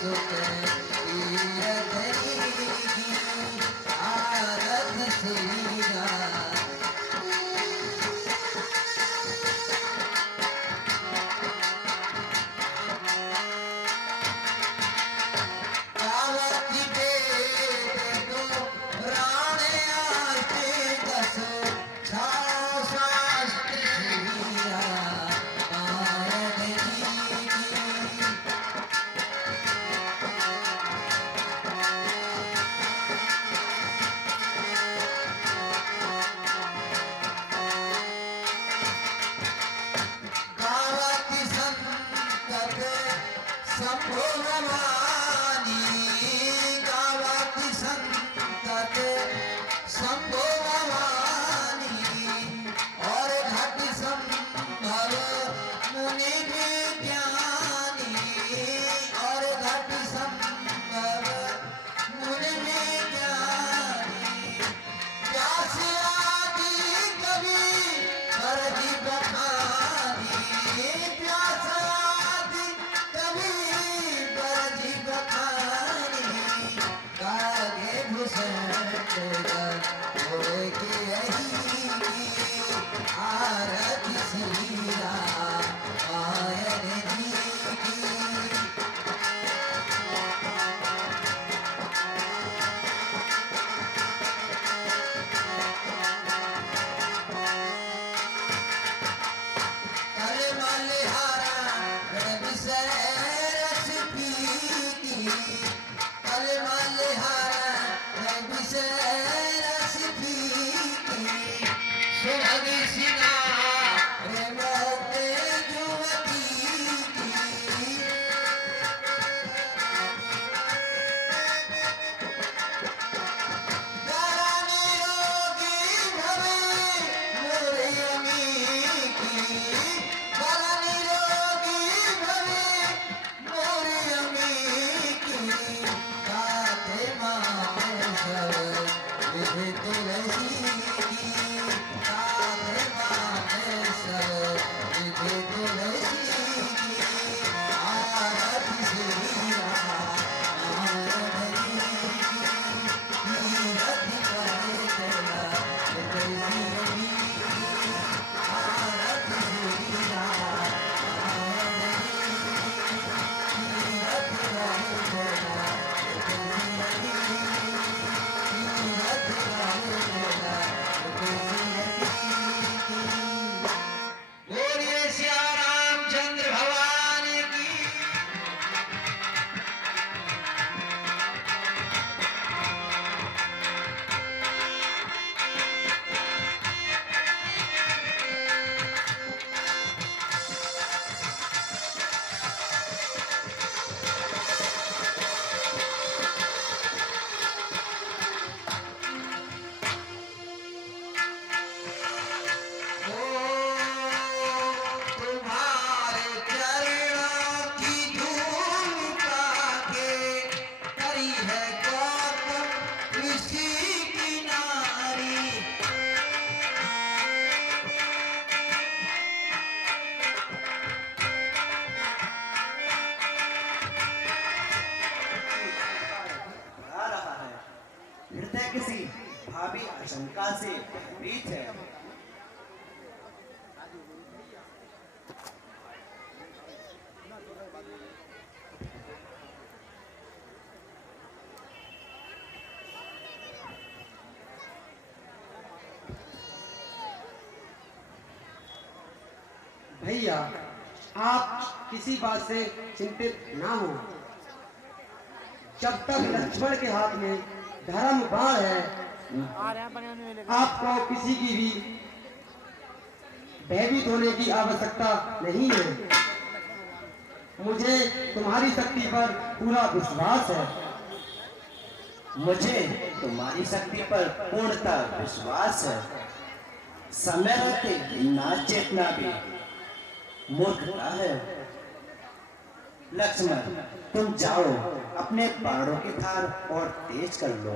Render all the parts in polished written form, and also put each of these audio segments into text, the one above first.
सुत तीरथ की आरत सुनीरा शंभो भवानी गावति संतत शंभो भवानी और घट संभव मुनि विज्ञानी और घट संभव मुनि विज्ञानी व्यास आदि कवि करहि बखानी व्यास आदि कवि करहि बखानी कागे भूषण की आरती सीरा आयन जी की हृदय किसी भावी आशंका से भयभीत है। भैया, आप किसी बात से चिंतित ना हो। जब तक लक्ष्मण के हाथ में धर्म बाण है, आपको किसी की भी भयभीत होने की आवश्यकता नहीं है। मुझे तुम्हारी शक्ति पर पूरा विश्वास है। मुझे तुम्हारी शक्ति पर पूर्णतः विश्वास है। समय रहते ना चेतना भी मूर्खता है। लक्ष्मण, तुम जाओ, अपने बाणों की धार और तेज कर लो।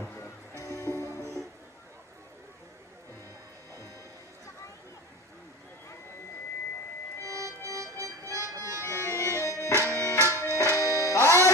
और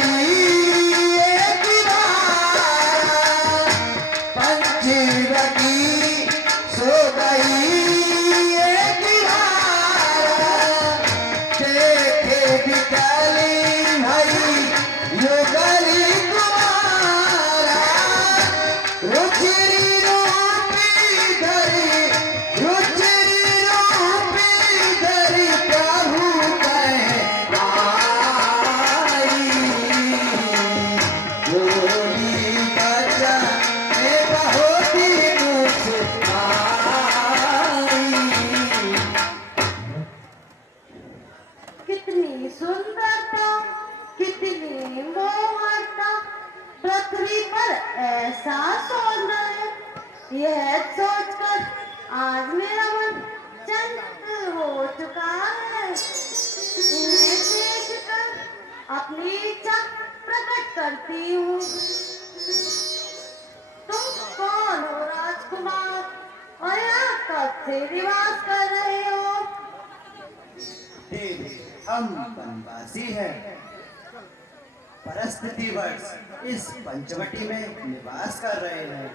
गई एक बार, पंचवटी सो गई एक बार, देखे बिकली भई युगली कुमारा, रुचिरी रूपी धरी, रुचिरी रूपी धरी प्रभु कहे आई, गोरी बचन बहुत मुस्काई। कितनी सुंदरता, कितनी मोहकता, पृथ्वी पर ऐसा सौंदर्य, यह सोचकर आज मेरा मन चंचल हो चुका है। इन्हें देखकर अपनी इच्छा प्रकट करती हूँ। तुम कौन हो राजकुमार, और यहाँ कब से निवास कर रहे हो? देवी, हम वनवासी हैं। परिस्थिति वर्ष इस पंचवटी में निवास कर रहे हैं।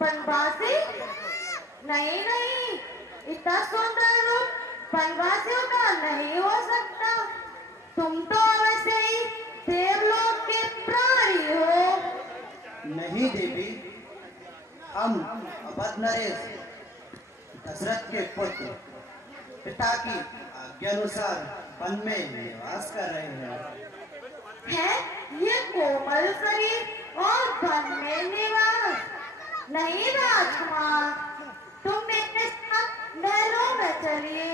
बनवासी? नहीं नहीं, इतना सुंदर रूप बनवासियों का नहीं हो सकता। तुम तो वैसे ही देवलोक के प्राणी हो। नहीं देवी, हम अवध नरेश दशरथ के पुत्र पिता की आज्ञा अनुसार वन में निवास कर रहे हैं। है ये कोमल शरीर और वन में निवास? नहीं राजकुमार, तुम मेरे साथ महलों में चलिए।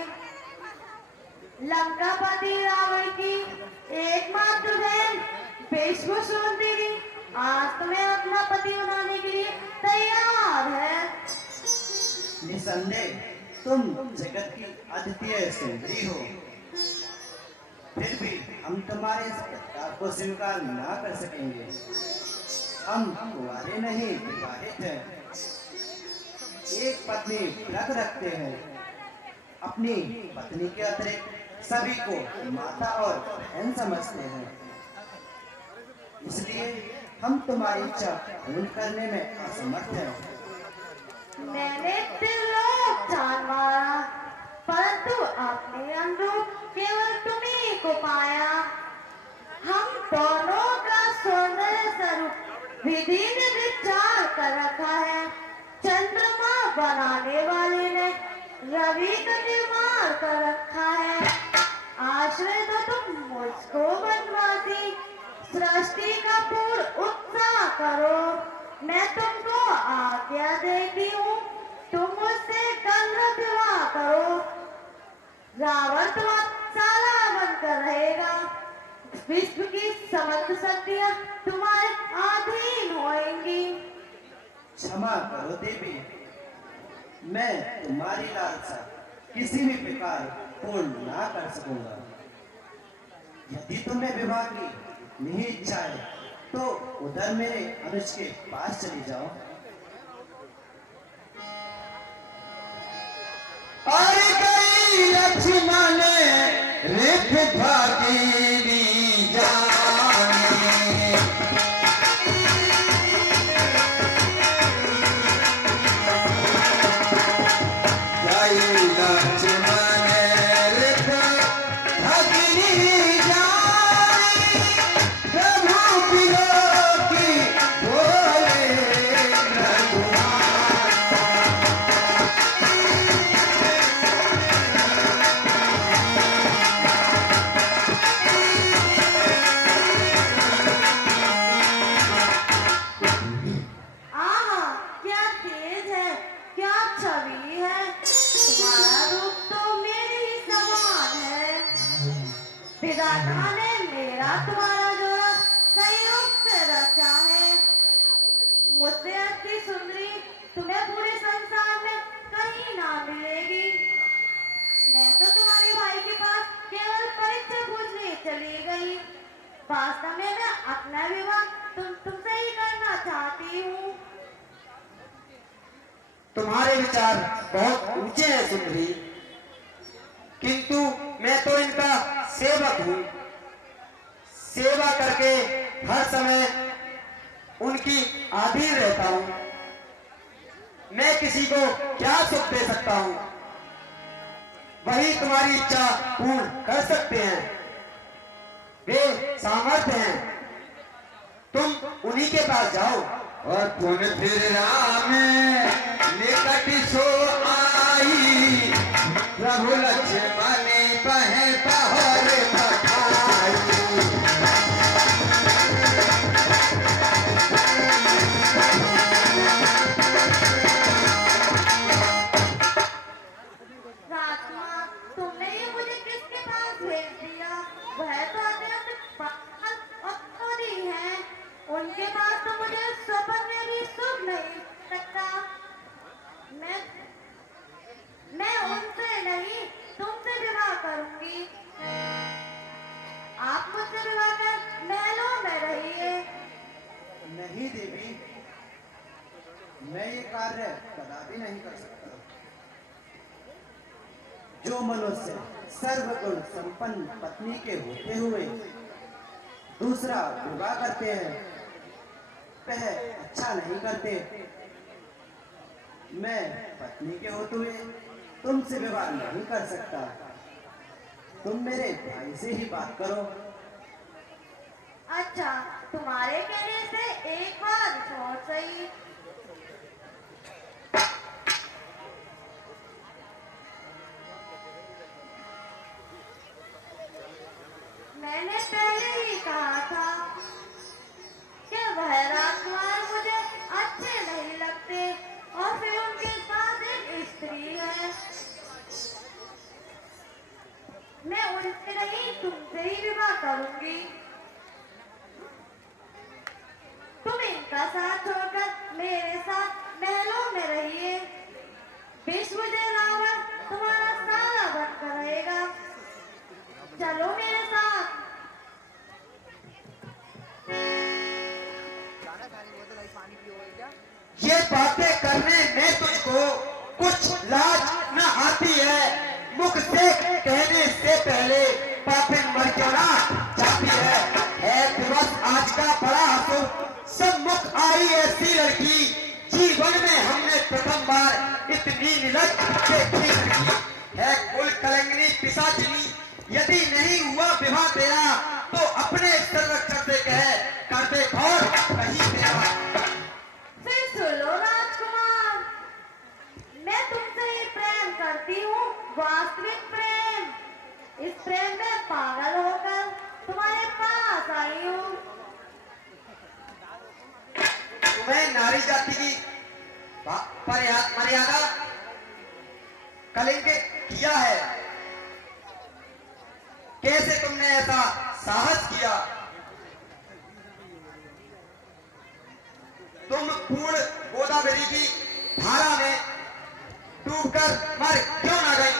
लंकापति रावण की एकमात्र बहन विश्व सुंदरी आज तुम्हें अपना पति बनाने के लिए तैयार है। निसंदेह तुम जगत की अद्वितीय सुंदरी हो, फिर भी हम तुम्हारे इस प्रस्ताव को स्वीकार ना कर सकेंगे। हम कुंवारे नहीं विवाहित हैं, एक पत्नी व्रत रखते हैं, अपनी पत्नी के अतिरिक्त सभी को माता और बहन समझते हैं। इसलिए हम तुम्हारी इच्छा पूर्ण करने में असमर्थ हैं। मैंने त्रिलोक जान मारा, परंतु अपने अनुरूप केवल तुम्ही को पाया। हम दोनों का सौंदर्य स्वरूप विधि ने विचार कर रखा है। चंद्रमा बनाने वाले ने रवि का निर्माण कर रखा है। आश्रय तो तुम मुझको बनवासी, सृष्टि का पूर्ण उत्साह करो। मैं तुमको आज्ञा देती हूँ, तुम मुझसे गंधर्व विवाह करो। रावण तुम्हारा साला बनकर रहेगा। विश्व की समस्त शक्तियाँ तुम्हारे अधीन होंगी। क्षमा करो देवी, मैं तुम्हारी लालसा किसी भी प्रकार पूर्ण ना कर सकूंगा। यदि तुम्हें विवाह की नहीं इच्छा है तो उधर मेरे अनुज के पास चली जाओ। और गई लक्ष्मण रिप भागीनी जाने, गई लक्ष्मण रिप भागीनी जाने, प्रभु बिलोकी बोले आहा, क्या तेज है, क्या छवि है। तुम्हारा रूप तो मेरे ही समान है। विधाता ने मेरा तुम्हारा जोड़ा संयोग से रचा है। मुझसे अच्छी सुंदरी तुम्हें पूरे संसार में कहीं ना मिलेगी। मैं तो तुम्हारे भाई के पास केवल परीक्षा पूछने चली गई। वास्तव में मैं अपना विवाह तुमसे ही करना चाहती हूँ। तुम्हारे विचार बहुत ऊंचे हैं सुंदरी, किंतु मैं तो इनका सेवक हूँ। सेवा करके हर समय उनकी अधीन रहता हूँ। मैं किसी को क्या सुख दे सकता हूँ, वही तुम्हारी इच्छा पूर्ण कर सकते हैं। वे सामर्थ्य हैं, तुम उन्हीं के पास जाओ। और पुन फिर राम निकट सो आई, प्रभु लक्ष्मण बह पहर पठाई। राजकुमार, तुमने ये मुझे किसके पास भेज दिया? वह तो अत्यंत पागल और क्रोधी हैं। उनके पास तो मुझे सपन में भी सुख नहीं सकता। मैं उनसे नहीं, तुमसे विवाह करूंगी। आप मुझसे विवाह कर महलों में रहिए। नहीं देवी, मैं ये कार्य कदापि नहीं कर सकता। जो मनुष्य सर्वगुण संपन्न पत्नी के होते हुए दूसरा विवाह करते हैं, वह अच्छा नहीं करते। मैं पत्नी के होते हुए तुमसे विवाह नहीं कर सकता। तुम मेरे भाई से ही बात करो। अच्छा, तुम्हारे कहने से एक बार सोच सही। मैंने पहले ही कहा था कि वह राजकुमार मुझे अच्छे नहीं लगते, और फिर उनके पास एक स्त्री है। मैं उनसे नहीं, तुमसे ही विवाह करूंगी। तुम इनका साथ छोड़कर मेरे साथ महलों में रहिए। विश्वदेव रावण तुम्हारा सारा बनकर रहेगा। चलो मेरे साथ। ये बातें करने में तुझको कुछ लाज न आती है? मुख से कहने से पहले पापिन मर क्यों ना जाती है दिवस आज का बड़ा अशुभ। सब मुख आई ऐसी लड़की, जीवन में हमने प्रथम बार इतनी निर्लज्ज देखी लड़की है। कुल कलंगनी पिशाचिनी, यदि नहीं हुआ विवाह तेरा तो अपने संरक्षण से कह कर दे और कहीं तेरा। फिर सुनो राजकुमार, मैं तुमसे ही प्रेम करती हूँ, वास्तविक प्रेम। इस प्रेम में पागल होकर तुम्हारे पास आई हूँ। तुम्हें नारी जाति की मर्यादा कलंकित किया है। कैसे तुमने ऐसा साहस किया? तुम पूर्ण गोदावरी की धारा में डूबकर मर क्यों ना गई?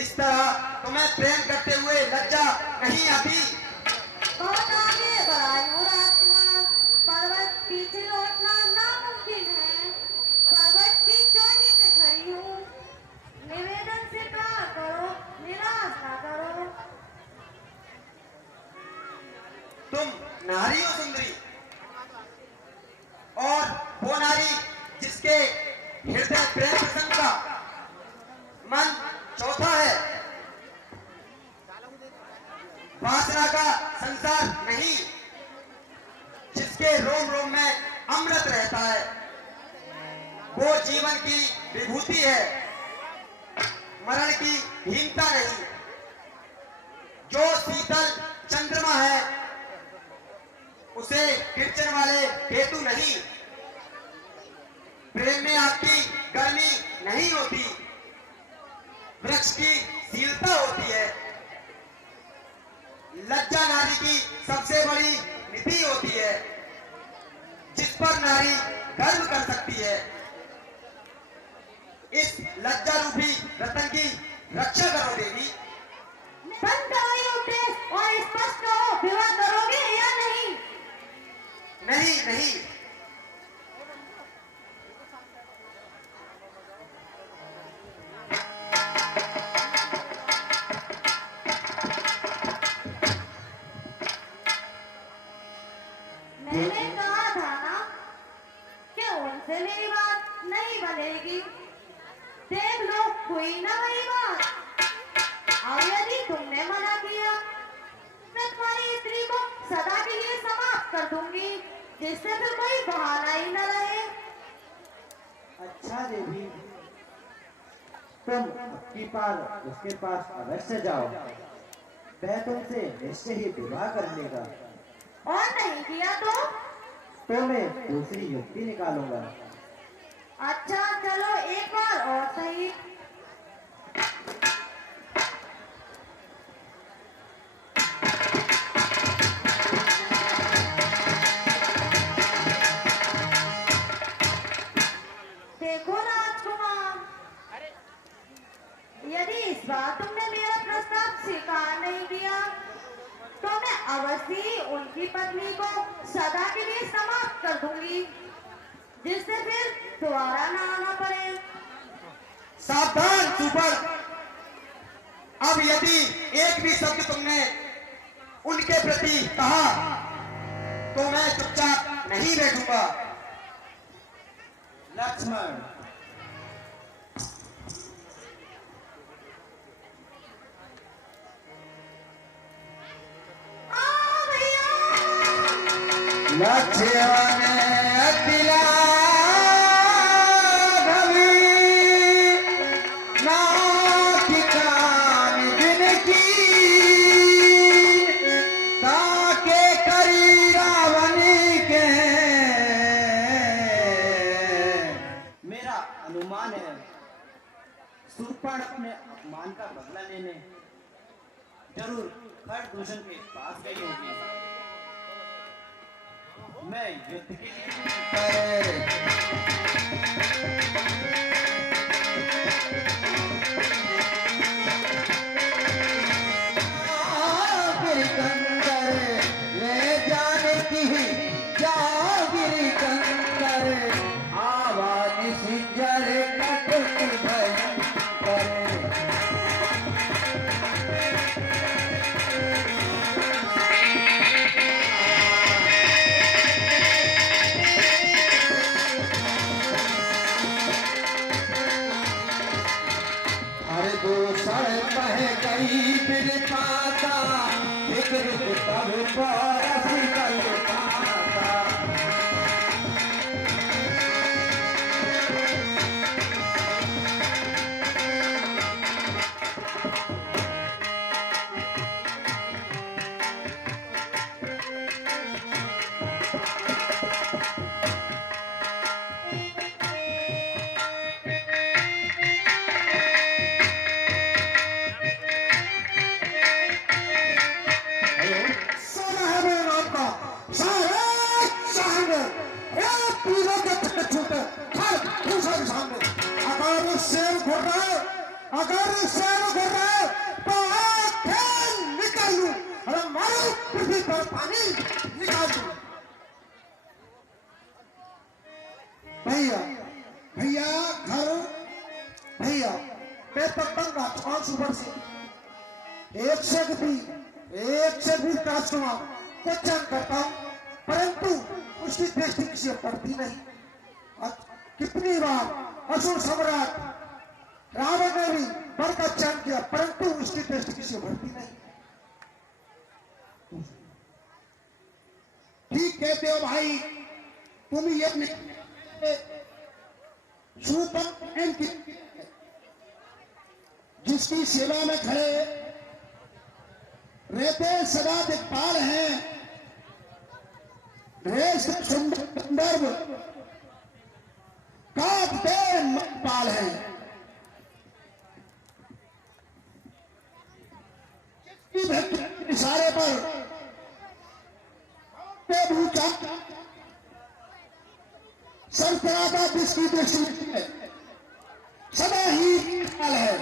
इस तरह तुम्हें प्रेम करते हुए लज्जा नहीं आती? बहुत आगे बढ़ाई हूँ राजकुमार, पर्वत पीछे लौटना नामुमकिन है। पर्वत की चोटी से खड़ी हूँ, निवेदन स्वीकार करो, निराश ना करो। तुम नारी हो सुंदरी, और वो नारी जिसके हृदय प्रेम प्रसंग का मन चौथा है, वासना का संसार नहीं, जिसके रोम रोम में अमृत रहता है, वो जीवन की विभूति है, मरण की हीनता नहीं। जो शीतल चंद्रमा है उसे किरचन वाले केतु नहीं। प्रेम में आपकी गर्मी नहीं होती, वृक्ष की शीलता होती है। लज्जा नारी की सबसे बड़ी निधि होती है, जिस पर नारी गर्व कर सकती है। इस लज्जा रूपी रतन की रक्षा करो देवी। बंद करो ये उपदेश और स्पष्ट करो, विवाह करोगे या नहीं? नहीं नहीं, सुहाना ही न रहे। अच्छा देवी, तुम अबकी बार उसके पास अवश्य जाओ, वह तुमसे निश्चय ही विवाह कर लेगा। और नहीं किया तो मैं दूसरी युक्ति निकालूंगा। अच्छा चलो एक बार और सही। देखो राजकुमार, यदि इस बार तुमने मेरा प्रस्ताव स्वीकार नहीं किया तो मैं अवश्य ही उनकी पत्नी को सदा के लिए समाप्त कर दूंगी, जिससे फिर दोबारा ना आना पड़े। सावधान सुपर, अब यदि एक भी शब्द तुमने उनके प्रति कहा तो मैं चुपचाप नहीं बैठूंगा। लक्ष्मण, लक्ष्मण अतिला भवी नाथ कान बिनती ताके करी रावण के। मेरा अनुमान है शूरपण अपने अपमान का बदला लेने जरूर खरदूषण के पास गई होगी। मैं युद्ध के लिए गिरकंदर ले जाने की जागिर कंदर आवाज सिंजर कटक भयंकर। हर दूसर पह गई बिन पाता एक रुक तब परस कल पाता। सोना है मेरे नाम का सारे सामने पीरों के छोटे छोटे हर दूसरे सामने। अगर शेर घुर रहा है, अगर शेर घुर रहा है तो खेल निकाल लूं, अरे मारो पृथ्वी पर पानी निकाल दूं। भैया भैया घर भैया, मैं तक राजकुमार सुपर से एक से भी राजकुमार को चयन करता हूं, परंतु उसकी दृष्टि किसी पर पड़ती नहीं। कितनी बार असुर सम्राट रावण ने भी वर का चयन किया, परंतु उसकी दृष्टि किसी पर पड़ती नहीं। ठीक कहते हो भाई, तुम ये सुपर की जिसकी सेवा में खड़े रहते सदा दिखपाल हैं, ड्रेस सुंदर काटते मकपाल हैं। जिसकी इशारे पर भूचा सरफरादा जिसकी दृष्टि है सदा ही काल है।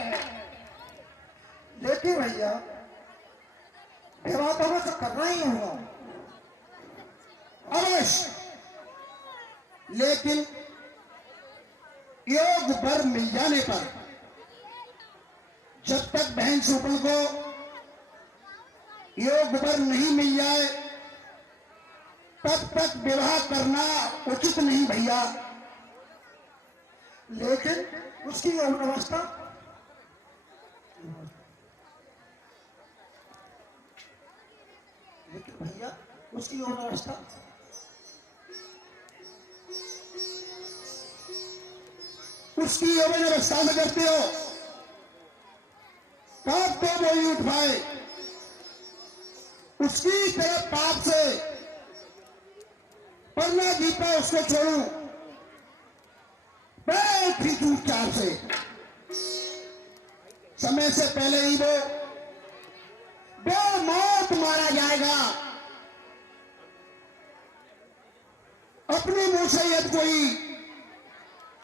लेकिन भैया विवाह तो हमें तो करना ही होगा अवश्य, लेकिन योग वर मिल जाने पर जब तक बहन सुपल को योग वर नहीं मिल जाए तब तक विवाह करना उचित नहीं भैया। लेकिन उसकी यौन अवस्था लेकिन भैया उसकी यौन अवस्था उसकी यौवन अवस्था में करते हो, पाप को वो ही उठाए, उसकी तरफ पाप से पढ़ना जीता उसको छोड़ू, बैठी चुपचाप से। समय से पहले ही वो मौत मारा जाएगा। अपने मुंह से यदि कोई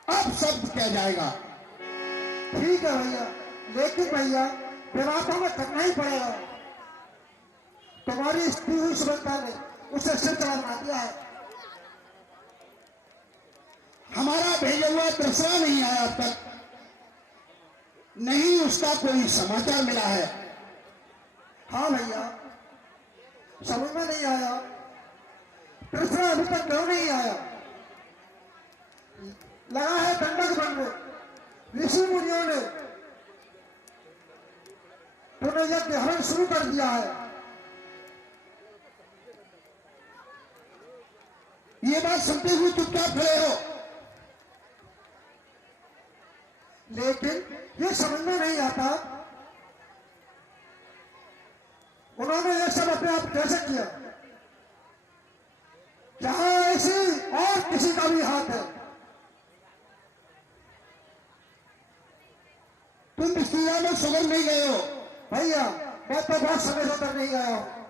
अब शब्द कह जाएगा। ठीक है भैया, लेकिन भैया विवाह तो हमें करना ही पड़ेगा। तुम्हारी स्त्री हुई सुबह ने उसे सिर चढ़ा बना दिया है। हमारा भेजा हुआ दरअसल नहीं आया अब तक, नहीं उसका कोई समाचार मिला है। हाँ भैया, समझ में नहीं आया, कृष्णा अभी तक क्यों नहीं आया? लगा है दंडक बनने, ऋषि मुनियों ने पुनर्यज्ञ हरण शुरू कर दिया है। ये बात सुनते हुए चुपचाप खड़े हो, लेकिन ये समझ में नहीं आता उन्होंने ये सब अपने आप कैसे किया। क्या ऐसी और किसी का भी हाथ है? तुम बिस्तिया में सुगर नहीं गए हो। भैया मैं तो बहुत समय से उतर नहीं गया हूं।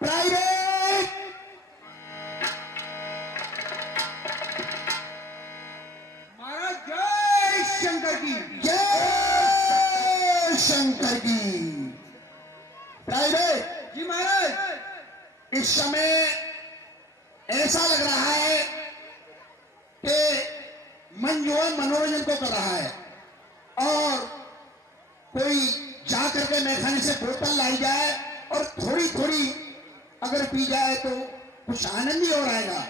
प्राइवेट महाराज जय शंकर की। जय शंकर की। प्राइवेट जी महाराज। इस समय ऐसा लग रहा है कि मन जो है मनोरंजन को कर रहा है, और कोई जा करके मैखाने से बोतल लाई जाए और थोड़ी थोड़ी अगर पी जाए तो कुछ आनंद ही और आएगा।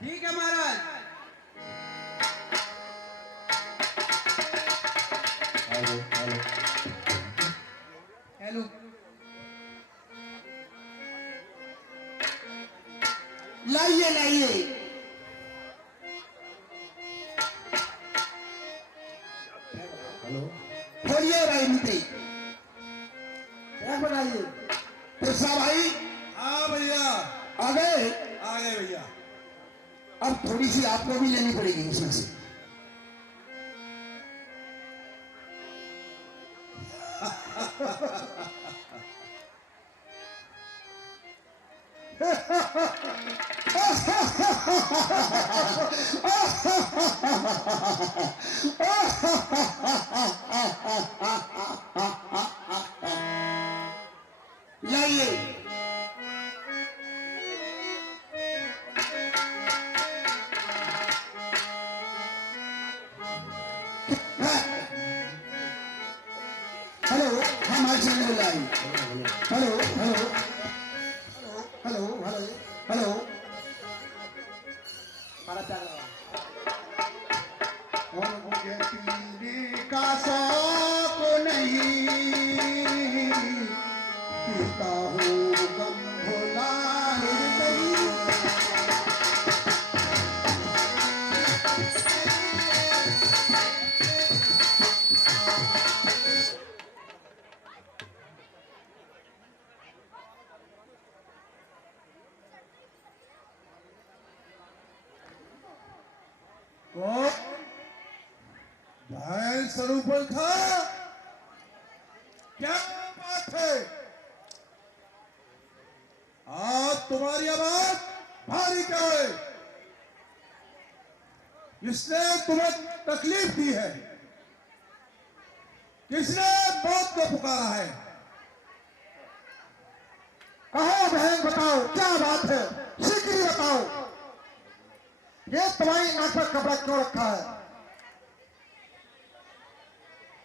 ठीक है महाराज। हेलो। लाइए लाइए। खोलिए भाई मित्री। क्या बनाइए? कृष्णा भाई हाँ भैया। आ गए। आ गए भैया। अब थोड़ी सी आपको भी लेनी पड़ेगी उसमें से। लाइए। हेलो, हम आज से बोल रहे हैं। Hello hello hello hello hello. मुझे पीने का शौक नहीं, पीता हूँ गम भुला हृदय। भैल स्वरूप था। क्या बात है? आज तुम्हारी आवाज भारी क्या है? किसने तुम्हें तकलीफ दी है? किसने मौत को पुकारा है? कहो बहन, बताओ क्या बात है? शीघ्र बताओ। ये तुम्हारी नाक पर कपड़ा क्यों रखा है?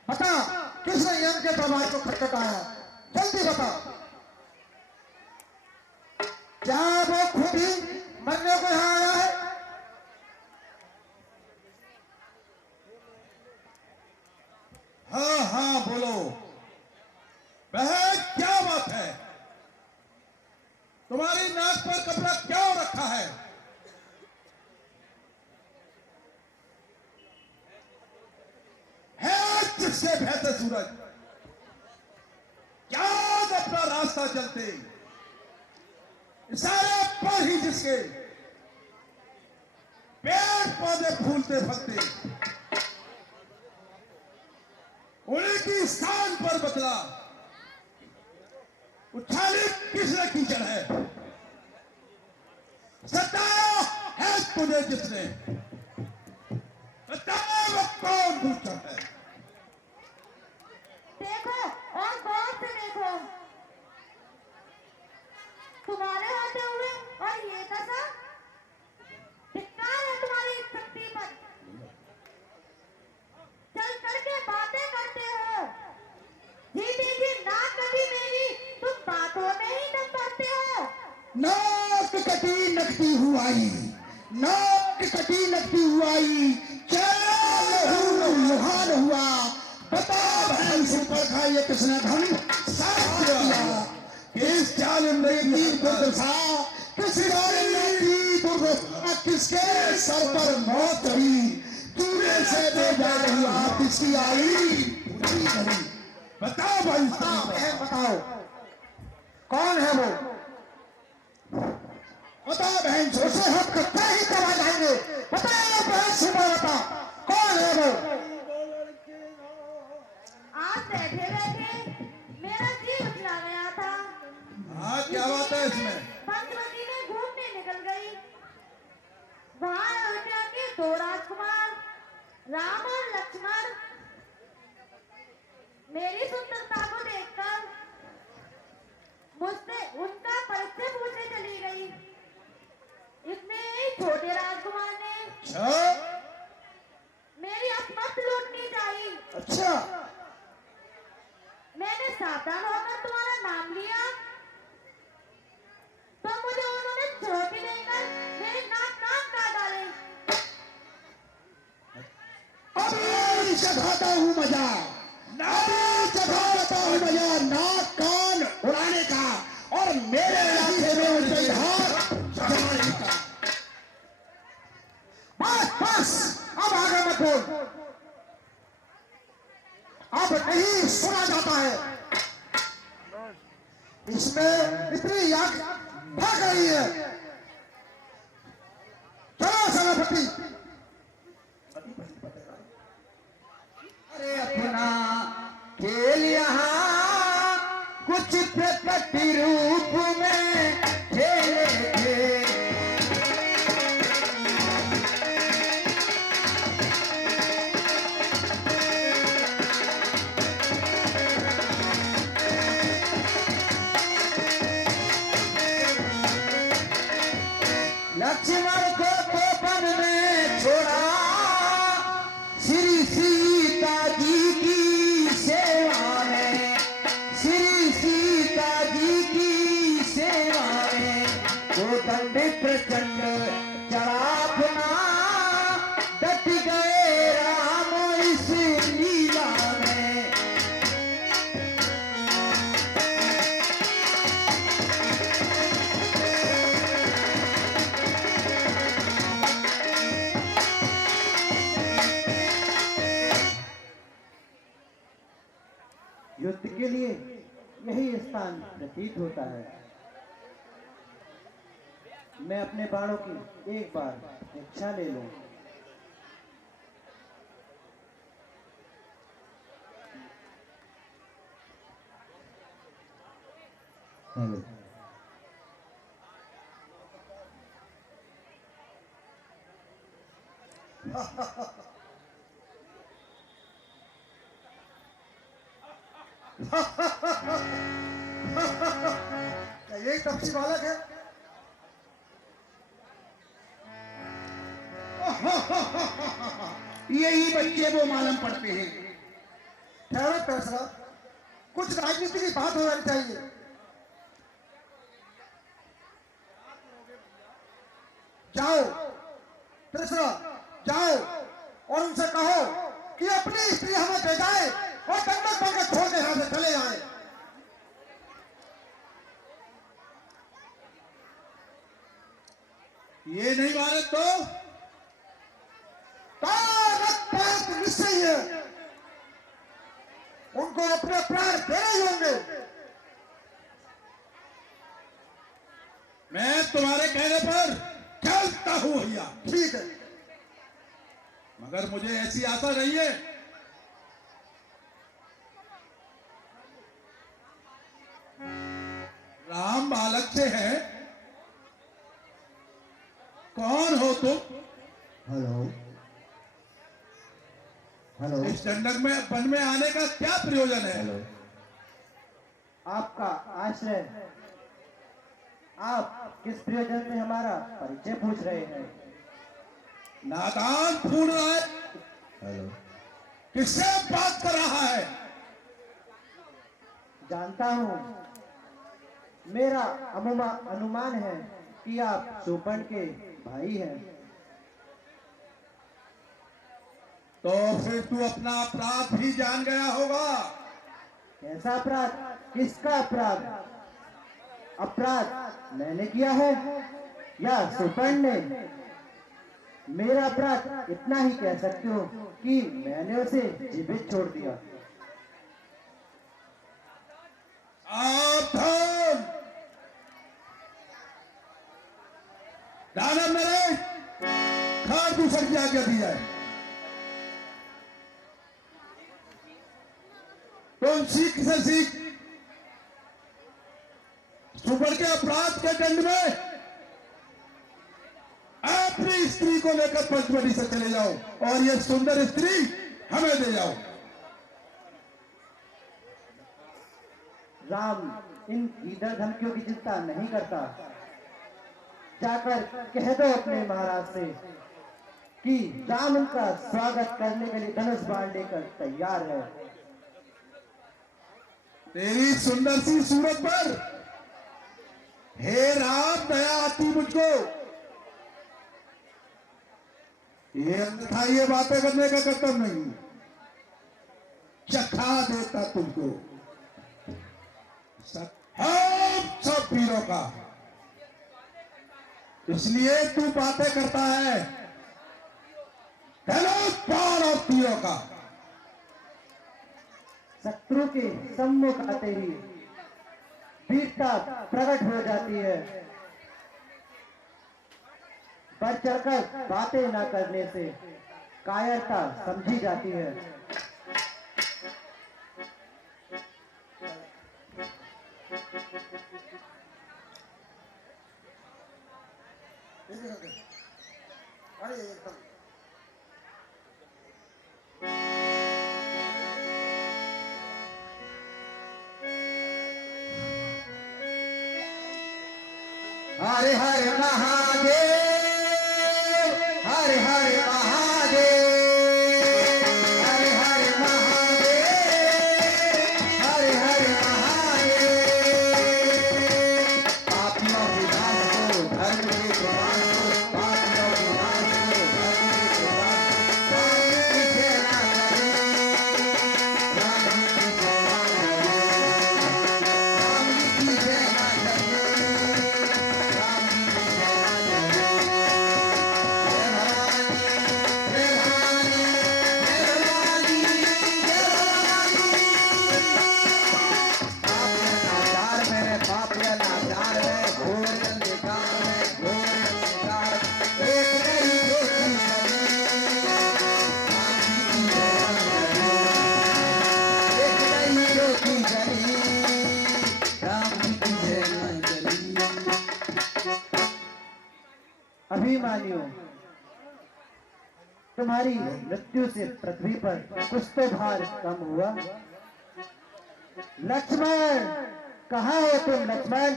बता, किसने यम के दरबार को खटखटाया? जल्दी बता। क्या वो खुद ही मरने को यहाँ आया है? हाँ हाँ बोलो। तुम्हारी नाक पर कपड़ा क्यों रखा है? जिससे बहते सूरज क्या अपना रास्ता चलते, सारे पर ही जिसके पेड़ पौधे फूलते फलते, उन्हीं की स्थान पर बदला उछाली किसने कीचड़ है? सताया है तुझे जिसने, बताओ वो कौन दूसरा है? देखो और गौर से देखो, तुम्हारे होते हुए और ये कैसा धिक्कार है तुम्हारी इस शक्ति पर। चल करके बातें करते हो, जीती जी नाक कटी मेरी, तुम बातों में ही दम भरते हो। नाक कटी नकटी हुआई, नाक कटी नकटी हुआई, चलो लहू लुहान हुआ। बता बहन सुपर का ये किसने धन साफ किया? किस जालिम ने की दुर्दशा, किस जालिम ने की दुर्दशा, किसके सर पर मौत चढ़ी? तूने से बेजा हुआ किसकी आई? बताओ भाई, बताओ कौन है वो? बताओ बहन, उसे हम कट्टा ही करवा जाएंगे। बताओ बहन सुपर, बता कौन है वो? आज बैठे बैठे मेरा जी उछला गया था। हाँ, क्या बात है इसमें? पंचवटी में घूमने निकल गई, वहां अयोध्या के दो राजकुमार राम और लक्ष्मण मेरी सुंदरता को देखकर मुझसे उनका परिचय पूछने चली गई। इतने छोटे राजकुमार ने अच्छा मेरी असमत लूटनी चाहिए। अच्छा, मैंने सावधान होकर तुम्हारा नाम लिया तो मुझे उन्होंने चोटी देकर मेरे नाक कान काट डाले। अभी चढ़ाता हूँ मजा, अभी चढ़ाता हूँ मजा नाक कान उड़ाने का और मेरे इलाके में उनके हाथ जमाने का। बस बस, अब आगे मत बोल, अब नहीं सुना जाता है। इसमें इतनी याद भाग रही है। चलो सेनापति। अरे अपना खेल यहाँ कुछ प्रकट रूप में खेले थे। लक्ष्मण को कोपन में छोड़ा, श्री सीता जी की सेवा में, श्री सीता जी की सेवा में वो दंड प्रचंड चढ़ा अपना, डट गए राम इस लीला में। युद्ध के लिए यही स्थान प्रतीत होता है। मैं अपने बाणों की एक बार परीक्षा ले लूं। क्या यही तपसी बालक है? यही बच्चे वो मालूम पड़ते हैं। ठहरो फैसला, कुछ राजनीति की बात हो जानी चाहिए। जाओ तीसरा, जाओ और उनसे कहो कि अपनी स्त्री हमें दे जाए और दंडक बनकर छोड़ के यहाँ से चले आए। ये नहीं मारे तो रक्तपात निश्चय है, उनको अपने प्राण देने ही होंगे। मैं तुम्हारे कहने पर चलता हूं भैया, ठीक है। मगर मुझे ऐसी आशा नहीं है राम बालक से है। कौन हो तुम? हेलो हेलो इस दंडक में वन में आने का क्या प्रयोजन है? हेलो, आपका आश्रय, आप किस प्रयोजन से हमारा परिचय पूछ रहे हैं? नादान फूल रहा है, हेलो, किससे बात कर रहा है? जानता हूँ, मेरा अनुमान है कि आप सुपर्ण के भाई हैं। तो फिर तू अपना अपराध भी जान गया होगा। कैसा अपराध? किसका अपराध? अपराध मैंने किया है या सुपर्ण ने? मेरा अपराध इतना ही कह सकते हो कि मैंने उसे जीवित छोड़ दिया। सावधान! दानव मेरे खार दूसर की आज्ञा दी जाए। तुम सीख से सीख सुपर्ण के अपराध के दंड में अपनी स्त्री को लेकर पंचवटी से चले जाओ और ये सुंदर स्त्री हमें दे जाओ। राम इन ईदर धमकियों की चिंता नहीं करता। जाकर कह दो अपने महाराज से कि राम उनका स्वागत करने के लिए धनुष बाण लेकर तैयार है। तेरी सुंदर सी सूरत पर हे राम दया आती मुझको। ये अन्यथा ये बातें करने का कर्तव्य नहीं, चखा देता तुमको हम सब वीरों का। इसलिए तू बातें करता है धनुष बाण और तीरों का। शत्रु के सम्मुख आते ही वीरता प्रकट हो जाती है। बढ़ चढ़कर बातें न करने से कायरता समझी जाती है। अरे एकदम हरे हरे महादेव, हरे हरे महादेव, हरे हरे महादेव, हरे हरे महादेव। पापियों के नाश को, धर्म के प्रभाव को, पापियों के नाश को, धर्म के प्रभाव को, राम की सेना करे, राम की सेना करे, राम की सेना करे। अभिमानियों, तुम्हारी मृत्यु से पृथ्वी पर कुछ तो भार कम हुआ। लक्ष्मण, कहाँ हो तुम लक्ष्मण?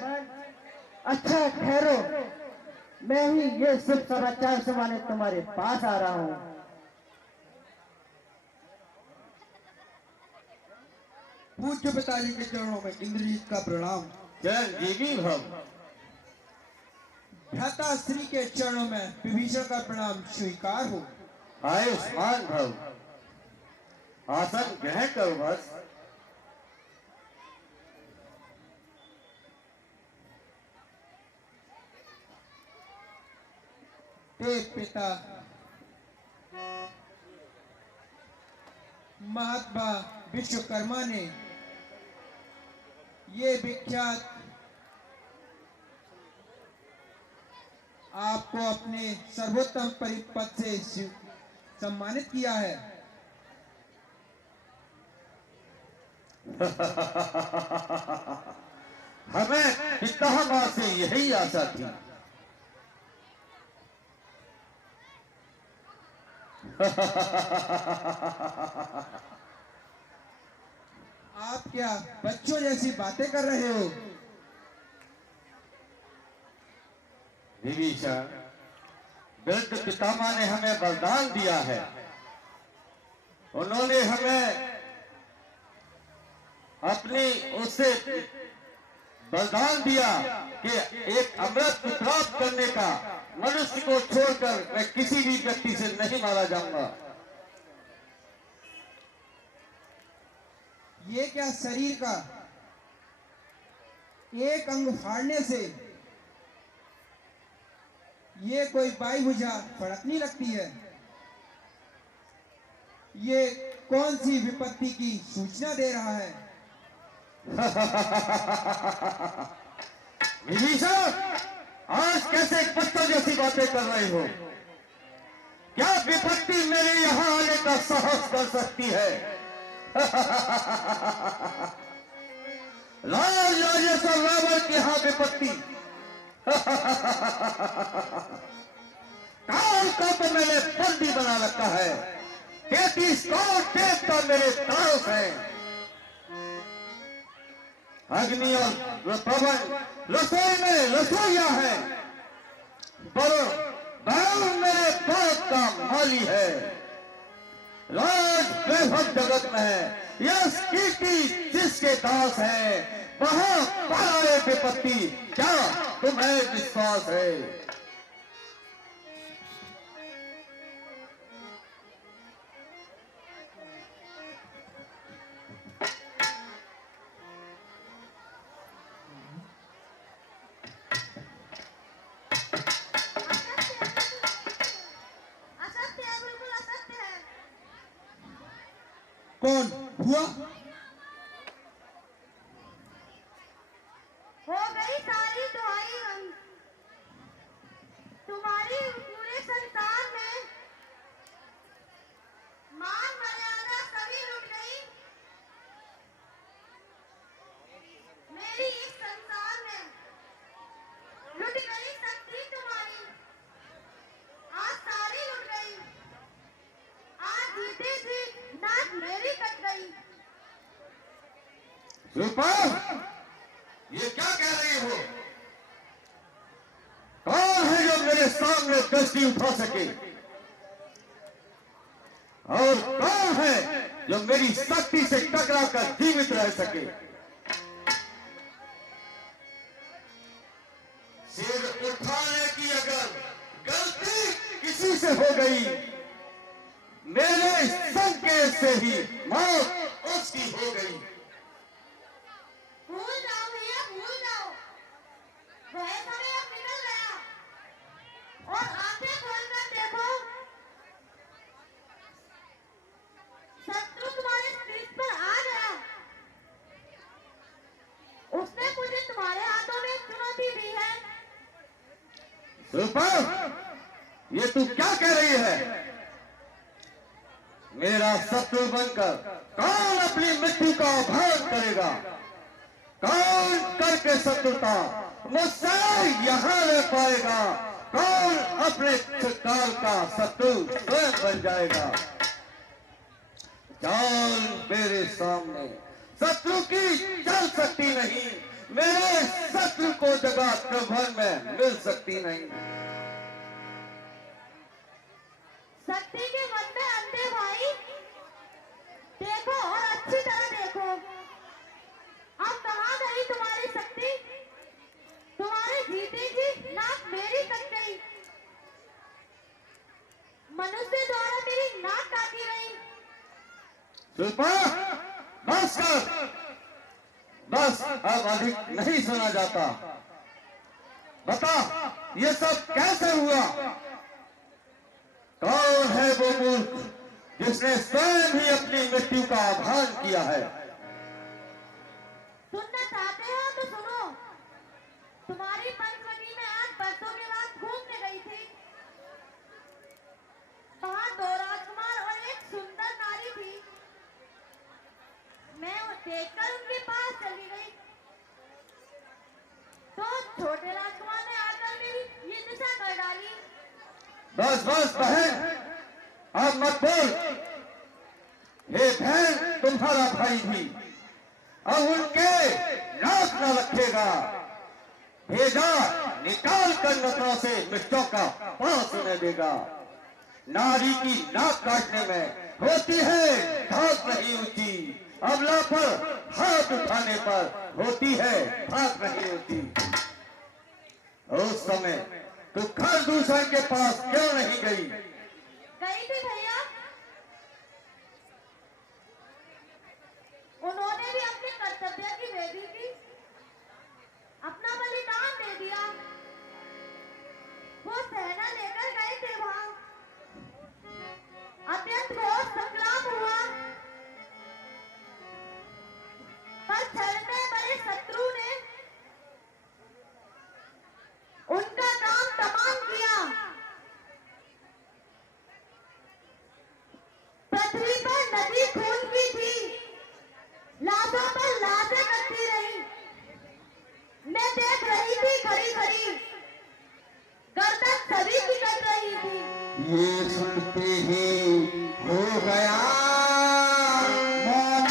अच्छा ठहरो, मैं ही ये शुभ समाचार सुनाने तुम्हारे पास आ रहा हूँ। पूज्य पिताजी के चरणों में इंद्रजीत का प्रणाम। चिरंजीवी भव। भ्राता श्री के चरणों में विभीषण का प्रणाम स्वीकार हो। आयुष्मान भव। आसन ग्रहण करो बस। देव पिता महात्मा विश्वकर्मा ने ये विख्यात आपको अपने सर्वोत्तम परिपद से सम्मानित किया है। हमें पितामह से यही आशा थी। आप क्या बच्चों जैसी बातें कर रहे हो? विभीषण, वृद्ध पितामह ने हमें वरदान दिया है। उन्होंने हमें अपनी उससे वरदान दिया कि एक अमृत प्राप्त करने का, मनुष्य को छोड़कर मैं किसी भी व्यक्ति से नहीं मारा जाऊंगा। ये क्या शरीर का एक अंग फाड़ने से ये कोई बाई भुजा फड़कनी लगती है? ये कौन सी विपत्ति की सूचना दे रहा है? विभीषण, आज कैसे बच्चों जैसी बातें कर रहे हो? क्या विपत्ति मेरे यहाँ आने का साहस कर सकती है? राजेश्वर रावण के यहाँ विपत्ति, काल को तो मैंने बंदी बना रखा है। 33 करोड़ देवता मेरे दास हैं। अग्नि और पवन रसोई में रसोईया है। वरुण मेरे बाप का माली है। राज वैभव जगत में है। यश कीर्ति जिसके दास है, वहां पाए विपत्ति क्या तुम्हें विश्वास है? असत्य है, बिल्कुल असत्य है। कौन हुआ? हो गई सारी दुहाई बंद। तुम्हारी पूरे संसार में मान मर्यादा सभी लुट गई। मेरी इस संसार में लुट गई शक्ति तुम्हारी। आज सारी लुट गई। आज जीते जी नाक मेरी कट गई। रूपा, ये क्या कह रही हो? कौन है जो मेरे सामने दृष्टि उठा सके? और कौन है जो मेरी शक्ति से टकराकर जीवित रह सके? सिर उठाने की अगर गलती किसी से हो गई, मेरे संकेत से ही मौत उसकी हो गई। भूल जाओ भैया, भूल जाओ। वह समय अब निकल गया। और आंखें खोलकर देखो, शत्रु तुम्हारे पीठ पर आ गया। उसने मुझे तुम्हारे हाथों में चुनौती दी है। रूपा, ये तू क्या कह रही है? मेरा शत्रु बनकर कौन अपनी मृत्यु का अपहरण करेगा? कौन करके शत्रुता मुझसे यहाँ रह पाएगा? कौन अपने काल का शत्रु स्वयं बन जाएगा? चाल मेरे सामने शत्रु की चल सकती नहीं। मेरे शत्रु को जगह प्रभन में मिल सकती नहीं। शक्ति के मन में अंधे भाई, देखो और अच्छी तरह देखो। अब कहाँ गई तुम्हारी शक्ति? तुम्हारे जीते जी नाक मेरी कट गई। मनुष्य द्वारा मेरी नाक काटी गई। रूपा, बस कर, बस अब अधिक नहीं सुना जाता। बता, ये सब कैसे हुआ? कौन है वो मूर्ख जिसने स्वयं ही अपनी मृत्यु का आह्वान किया है? सुनना चाहते हो तो सुनो। तुम्हारी पंचवटी में आज बरसों के बाद घूमने गई थी। वहाँ 2 राजकुमार और एक सुंदर नारी थी। मैं वो देखकर उनके पास चली गई तो छोटे राजकुमार ने आकर मेरी ये दिशा कर डाली। बस बस बहन, अब मत बोल। हे बहन, तुम्हारा भाई भी अब उनके नाक न रखेगा। भेजा निकाल कर नसों से मिर्चों का पास उन्हें देगा। नारी की नाक काटने में होती है धाक नहीं ऊंची, अबला पर हाथ उठाने पर होती है धाक नहीं ऊंची। उस समय तू घर दूसरे के पास क्यों नहीं गई? गई थी भैया, उन्होंने भी अपने कर्तव्य की वेदी की, अपना बलिदान दे दिया। वो सेना लेकर गए थे वहां, अत्यंत घोर संग्राम हुआ, पर छलने बड़े शत्रु ने उनका काम तमाम किया। पृथ्वी पर नदी खून की थी, लाशों पर लाशें कटती रही। मैं देख रही थी खड़ी खड़ी, गर्दन सभी की कट रही थी। ये सुनते ही हो गया मन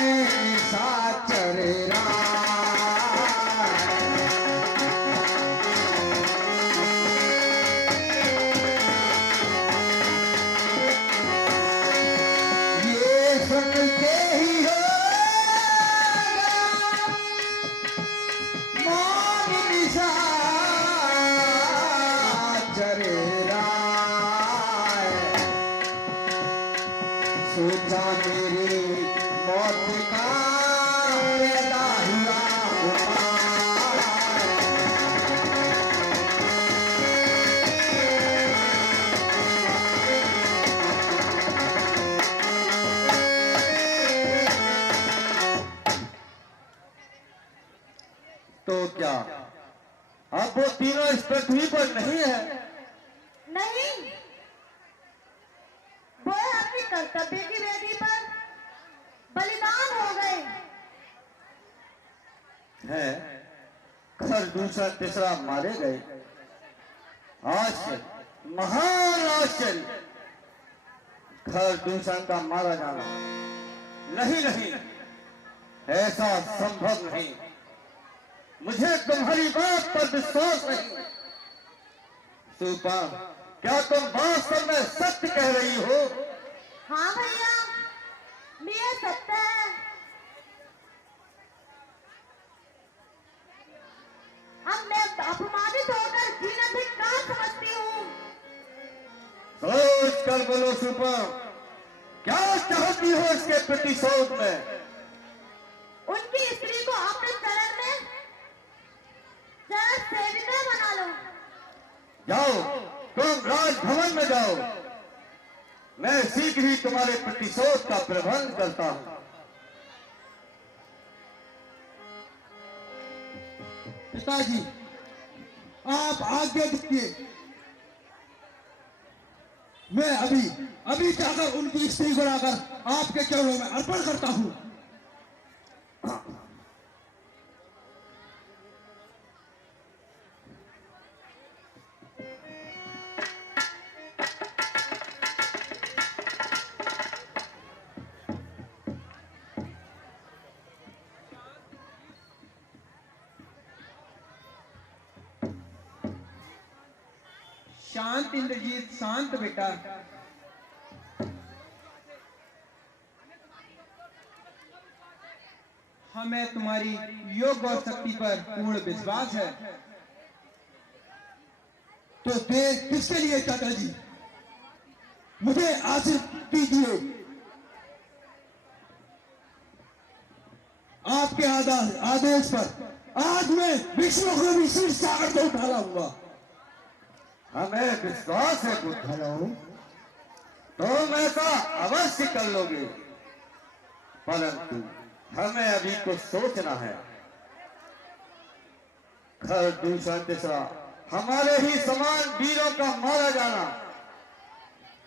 सा चरेरा। ये सुनते ही हो गया मन सा चरेरा। सोचा मेरी मौत का पैदा हुआ उपाय। तो क्या अब वो तीनों इस पृथ्वी पर नहीं है? नहीं, वो अपने कर्तव्य की वेदी पर बलिदान हो गए। है घर दूसरा तीसरा मारे गए। आश्चर्य, महान आश्चर्य। घर दूसरा का मारा जाना नहीं नहीं, ऐसा संभव नहीं। मुझे तुम्हारी बात पर विश्वास नहीं। सुपा, क्या तुम वास्तव में सत्य कह रही हो? हाँ भैया, ये सत्य है। अब मैं अपमानित होकर जीना धिक्कार समझती हूँ। सोच कर बोलो सुपा, क्या चाहती हो इसके प्रतिशोध में? उनकी स्त्री को अपने चरण में चरण सेविका बना लो। जाओ, तुम राजभवन में जाओ। मैं शीघ्र ही तुम्हारे प्रतिशोध का प्रबंध करता हूं। पिताजी, आप आज्ञा दीजिए, मैं अभी जाकर उनकी स्त्री को लाकर आपके चरणों में अर्पण करता हूं। शांत इंद्रजीत, शांत बेटा। हमें तुम्हारी योग और शक्ति पर पूर्ण विश्वास है। तो देश किसके लिए चाचा जी? मुझे आशीर्वाद दीजिए। आपके आदेश पर आज मैं विश्व को भी सिर सागर से उठा लाऊंगा। हमें विश्वास है पुत्र। हेलो, तुम ऐसा अवश्य कर लोगे, परंतु हमें अभी कुछ सोचना है। घर दूसरा तीसरा हमारे ही समान वीरों का मारा जाना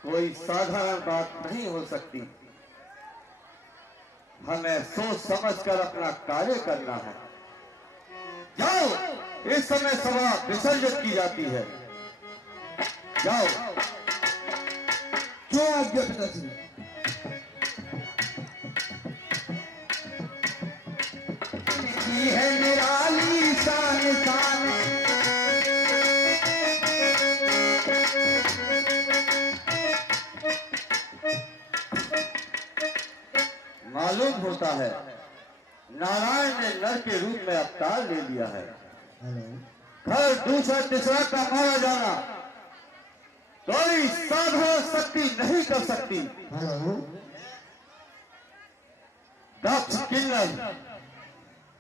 कोई साधारण बात नहीं हो सकती। हमें सोच समझकर अपना कार्य करना है। जाओ, इस समय सभा विसर्जित की जाती है। जाओ। जो आज्ञा पिताश्री। की है निराली शान शान, मालूम होता है नारायण ने नर के रूप में अवतार ले लिया है। घर दूसरा तीसरा का मारा जाना कोई साधारण शक्ति नहीं कर सकती। दक्ष किन्नर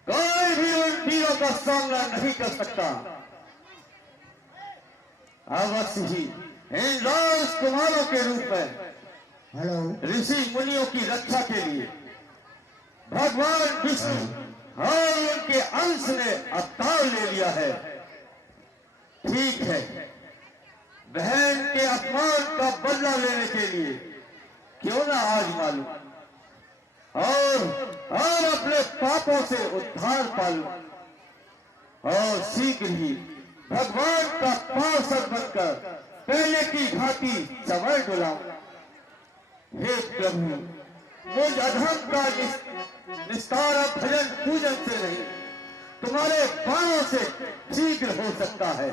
कोई भी उन वीरों का सामना नहीं कर सकता। अवश्य ही इन राजकुमारों के रूप में ऋषि मुनियों की रक्षा के लिए भगवान विष्णु और उनके अंश ने अवतार ले लिया है। ठीक है, बहन के अपमान का बदला लेने के लिए क्यों ना आज मालूम और अपने पापों से उद्धार पालूं और शीघ्र ही भगवान का पार्षद बनकर पहले की भांति चमर डुलाऊं। हे प्रभु, मुझ अधर्म का निस्तार भजन पूजन से नहीं, तुम्हारे बाणों से शीघ्र हो सकता है।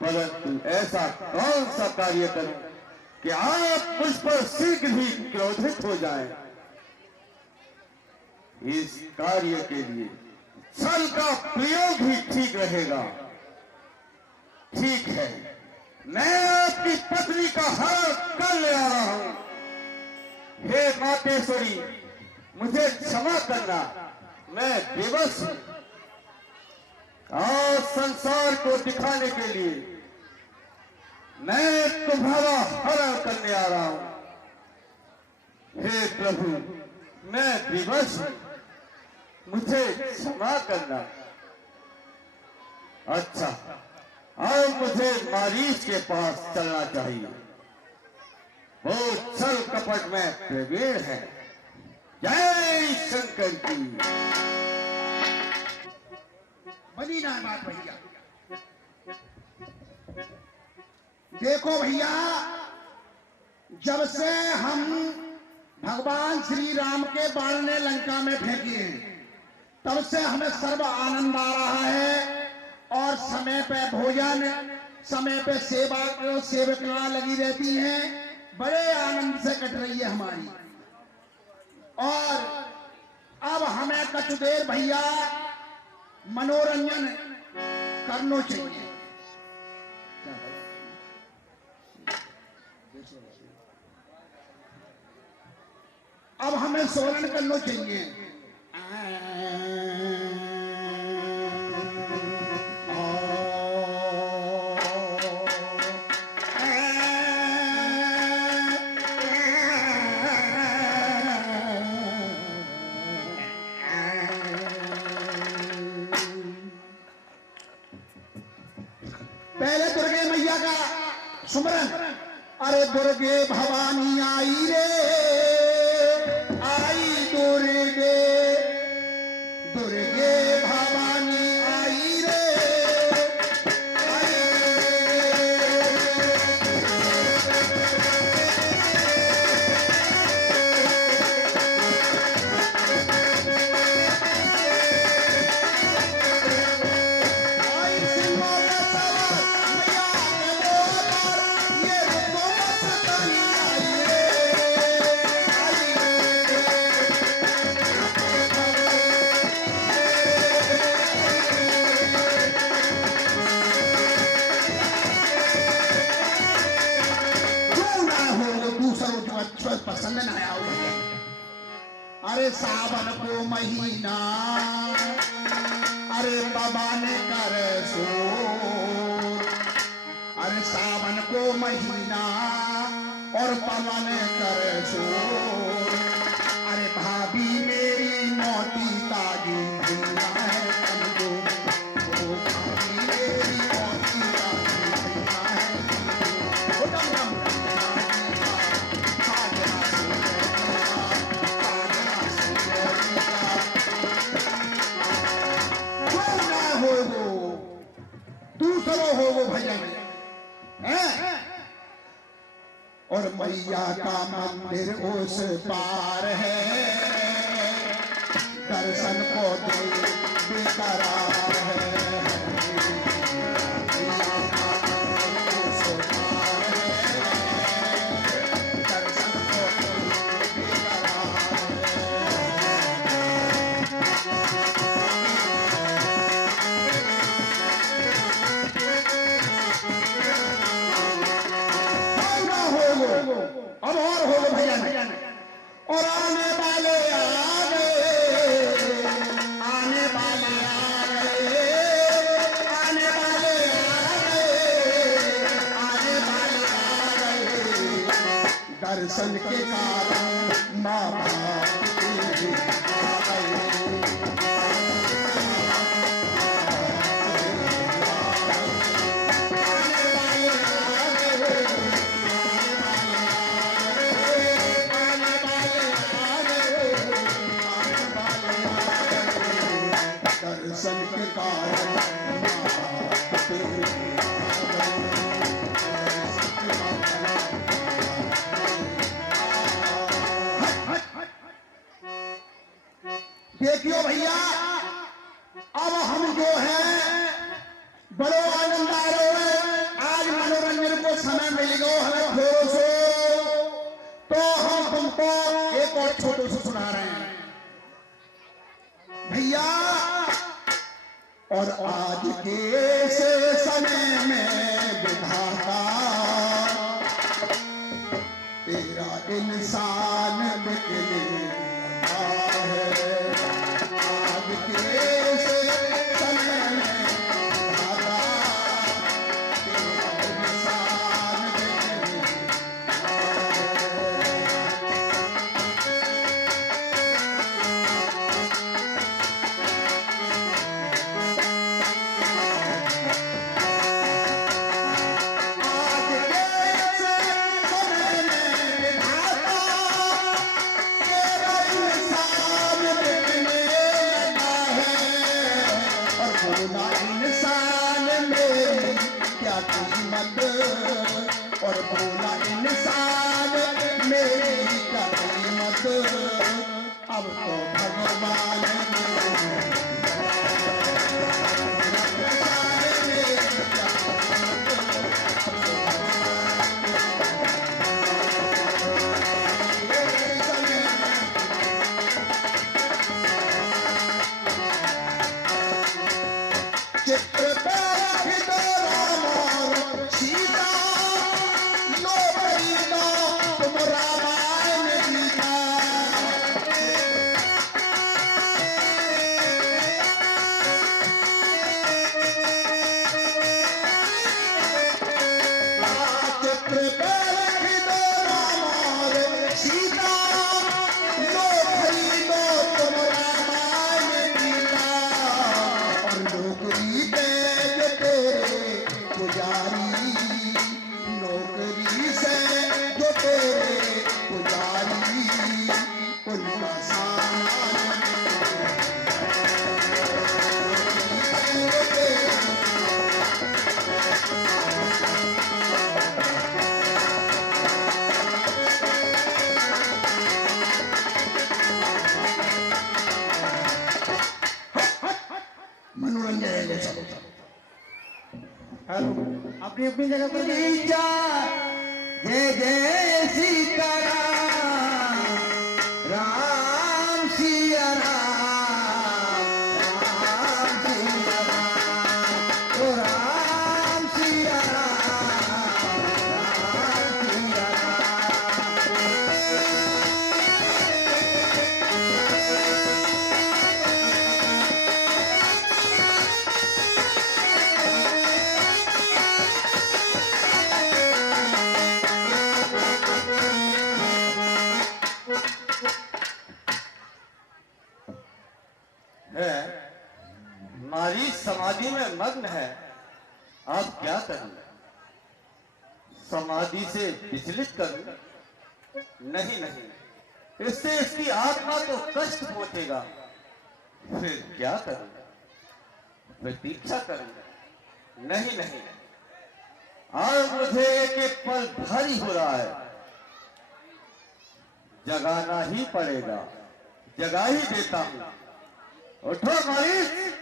परंतु ऐसा कौन सा कार्य करूं कि आप मुझ पर शीघ्र ही क्रोधित हो जाएं। इस कार्य के लिए छल का प्रयोग ही ठीक रहेगा। ठीक है, मैं आपकी पत्नी का हरण कर ले आ रहा हूं। हे मातेश्वरी, मुझे क्षमा करना, मैं बेबस हूं। और संसार को दिखाने के लिए मैं तुम्हारा हरण करने आ रहा हूं। हे प्रभु, मैं विवश हूं, मुझे क्षमा करना। अच्छा, अब मुझे मारीच के पास चलना चाहिए। वो छल कपट में प्रवीण है। जय शंकर की। बनी ना बात भैया। देखो भैया, जब से हम भगवान श्री राम के बाण ने लंका में फेंके हैं, तब से हमें सर्व आनंद आ रहा है। और समय पे भोजन, समय पे सेवा सेवकना लगी रहती हैं, बड़े आनंद से कट रही है हमारी। और अब हमें कुछ देर भैया मनोरंजन करना चाहिए। अब हमें सोलन करना चाहिए। पहले दुर्गे मैया का सुमरन। अरे दुर्गे भवानी आई रे, आई दुर्गे, दुर्गे भवानी आई रे, आई पसंद न आया मुझे। अरे सावन को महीना, अरे बाबा ने कर सोर। अरे सावन को महीना, और पवन करे शोर। अरे भाभी मेरी मोटी ताजी भैया है समझो, ओ भाभी मेरी मोटी ताजी भैया है समझो। ओ डम डम दूसरो हो वो भजन है। और मैया का मंदिर उस पार है, दर्शन को दे बेकरार है। मैया का मंदिर उस पार है, दर्शन को दे बेकरार अब और हो गए भजन। और आने वाले आ गए, आने वाले आ गए, आने वाले आ गए, आने वाले आ गए। दर्शन के कारण माँ बाप आ गए। दर्शन के कारण देखियो भैया, अब हम जो हैं बड़ो आनंद आ रहे हैं। आज मनोरंजन को समय मिल गयो हमें थोड़ो सो, तो हम तुमको एक और छोटो से सुना रहे हैं भैया। और आज के से समय में विधाता तेरा इंसान बिकने लगा है। आज के से समय में विधाता तेरा इंसान बिकने और बोला इंसान मेरी क्या कीमत। अब तो भगवान चित्र पे राम और सीता, लो बड़ी लो तुम रामायण गीता। चित्र पे राम और सीता, लो बड़ी लो तुम रामायण गीता। और नौकरी पे जो तेरे पुजारी, नौकरी से जो तेरे पुजारी, उनका सामान मनोरंजन है। चलो अपनी अपनी जगह पर जय जय सीताराम, राम सिया राम, राम सिया राम, ओ राम सिया राम, राम सिया राम। मग्न है। अब क्या करूं? समाधि से विचलित करूं? नहीं नहीं, इससे इसकी आत्मा को कष्ट पहुंचेगा। फिर क्या करूं? प्रतीक्षा करूं? नहीं नहीं, आज मुझे एक पल भारी हो रहा है। जगाना ही पड़ेगा, जगा ही देता हूं। उठो मालिक,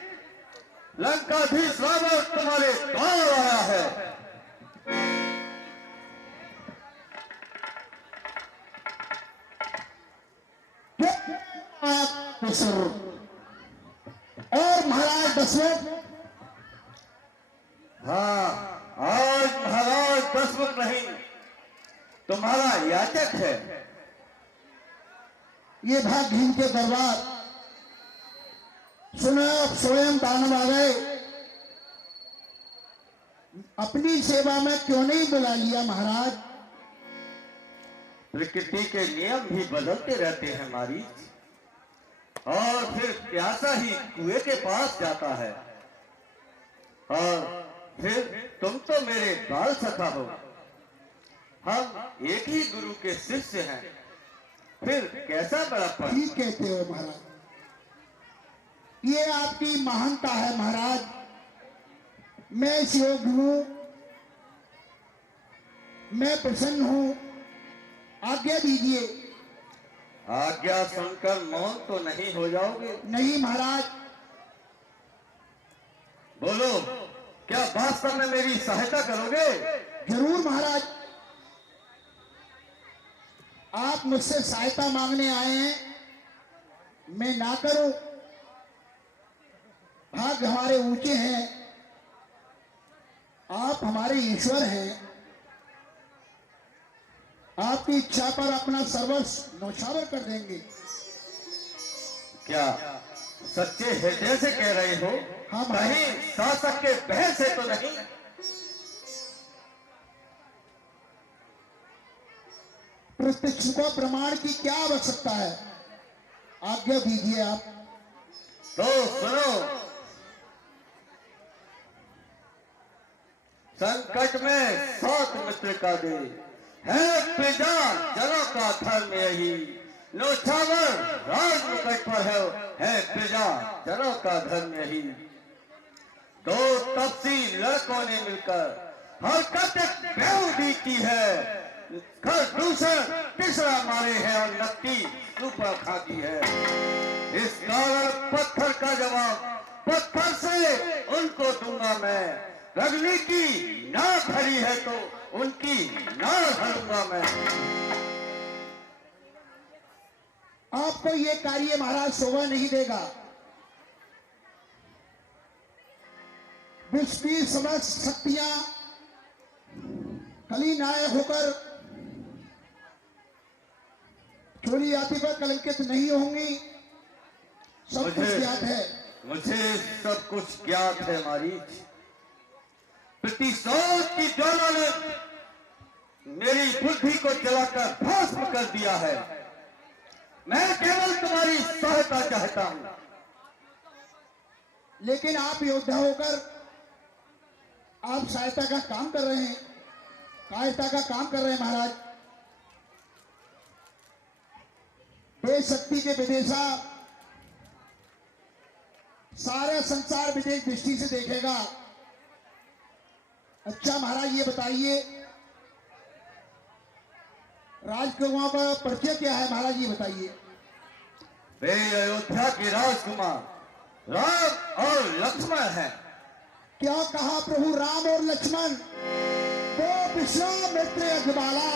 लंकाधीश रावण तुम्हारे गांव आया है। और महाराज दशरथ, हाँ, आज महाराज दशरथ नहीं, तुम्हारा याचक है। ये भागहीन के दरबार सुना, अब स्वयं दानव आ गए, अपनी सेवा में क्यों नहीं बुला लिया महाराज? प्रकृति के नियम भी बदलते रहते हैं मारीच, और फिर प्यासा ही कुएं के पास जाता है। और फिर तुम तो मेरे बाल सखा हो, हम एक ही गुरु के शिष्य हैं, फिर कैसा बड़प्पन? ठीक कहते हो महाराज, ये आपकी महानता है महाराज। मैं इस योग्य हूं, मैं प्रसन्न हूं, आज्ञा दीजिए। आज्ञा सुनकर मौन तो नहीं हो जाओगे? नहीं महाराज। बोलो, क्या वास्तव में मेरी सहायता करोगे? जरूर महाराज, आप मुझसे सहायता मांगने आए हैं, मैं ना करूं? भाग्य हमारे ऊंचे हैं, आप हमारे ईश्वर हैं, आपकी इच्छा पर अपना सर्वस्व न्यौछावर कर देंगे। क्या सच्चे हृदय से कह रहे हो? हाँ, कहीं शासक के बहन से तो नहीं? प्रत्यक्ष को प्रमाण की क्या आवश्यकता है? आज्ञा दीजिए आप। तो सुनो, संकट में सात मित्र का दे है बेजान, जनों का धर्म यही। नौछावर राज मुकट पर है बेजान, जनों का धर्म यही। दो तपसी लड़कों ने मिलकर हरकत बेहूदी की है। घर दूसर तीसरा मारे हैं और नकटी ऊपर खाती है। इस कारण पत्थर का जवाब पत्थर से उनको दूंगा मैं। रगनी की नाक हरी है तो उनकी नाक हरूंगा मैं। आपको ये कार्य महाराज शोभा नहीं देगा। विश्व की समस्त शक्तियां कली नायक होकर चोरी जाति पर कलंकित नहीं होंगी, सब कुछ ज्ञात है। मुझे सब कुछ ज्ञात है मारीच। प्रतिशोध की ज्वाला ने मेरी बुद्धि को जलाकर भस्म कर दिया है। मैं केवल तुम्हारी सहायता चाहता हूं। लेकिन आप योद्धा होकर आप सहायता का काम कर रहे हैं, कायरता का काम कर रहे हैं महाराज। देश शक्ति के विदेशा सारे संसार विदेश दृष्टि से देखेगा। अच्छा महाराज, ये बताइए राजकुमार का परिचय क्या है महाराज, ये बताइए। वे अयोध्या के राजकुमार राम और लक्ष्मण हैं। क्या कहा प्रभु? राम और लक्ष्मण? वो विश्वामित्र अजबाला,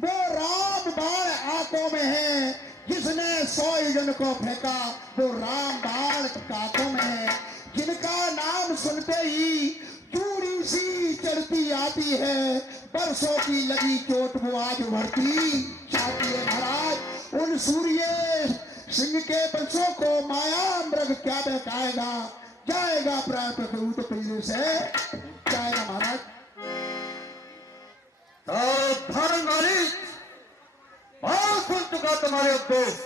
वो राम बाण आंखों में है, जिसने 100 योजन को फेंका, वो राम बाण कांटों में है। जिनका नाम सुनते ही चूड़ी सी चढ़ती आती है, बरसों की लगी चोट वो आज उभरती चाहती है महाराज। उन सूर्य सिंह के बंशों को माया मृग क्या बहकाएगा? जाएगा प्राण प्रभु पिल्ले से जाएगा महाराज। धर्म वाली बहुत सुन चुका तुम्हारे उपदेश।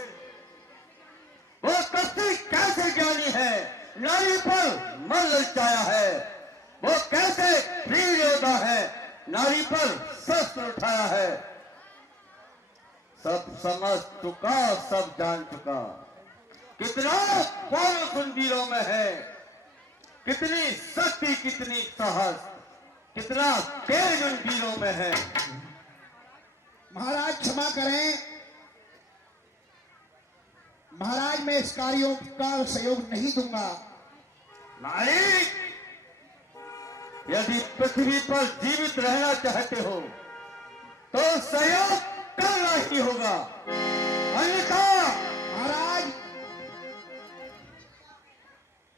वो कस्ती कैसे ज्ञानी है, नारी पर मन ललचाया है। नारी पर शस्त्र उठाया है। सब समझ चुका, सब जान चुका। कितना पौरुष उन वीरों में है, कितनी शक्ति, कितनी साहस, कितना तेज उन वीरों में है। महाराज क्षमा करें, महाराज मैं इस कार्यों का सहयोग नहीं दूंगा। नारी, यदि पृथ्वी पर जीवित रहना चाहते हो तो सहयोग करना ही होगा, अन्यथा।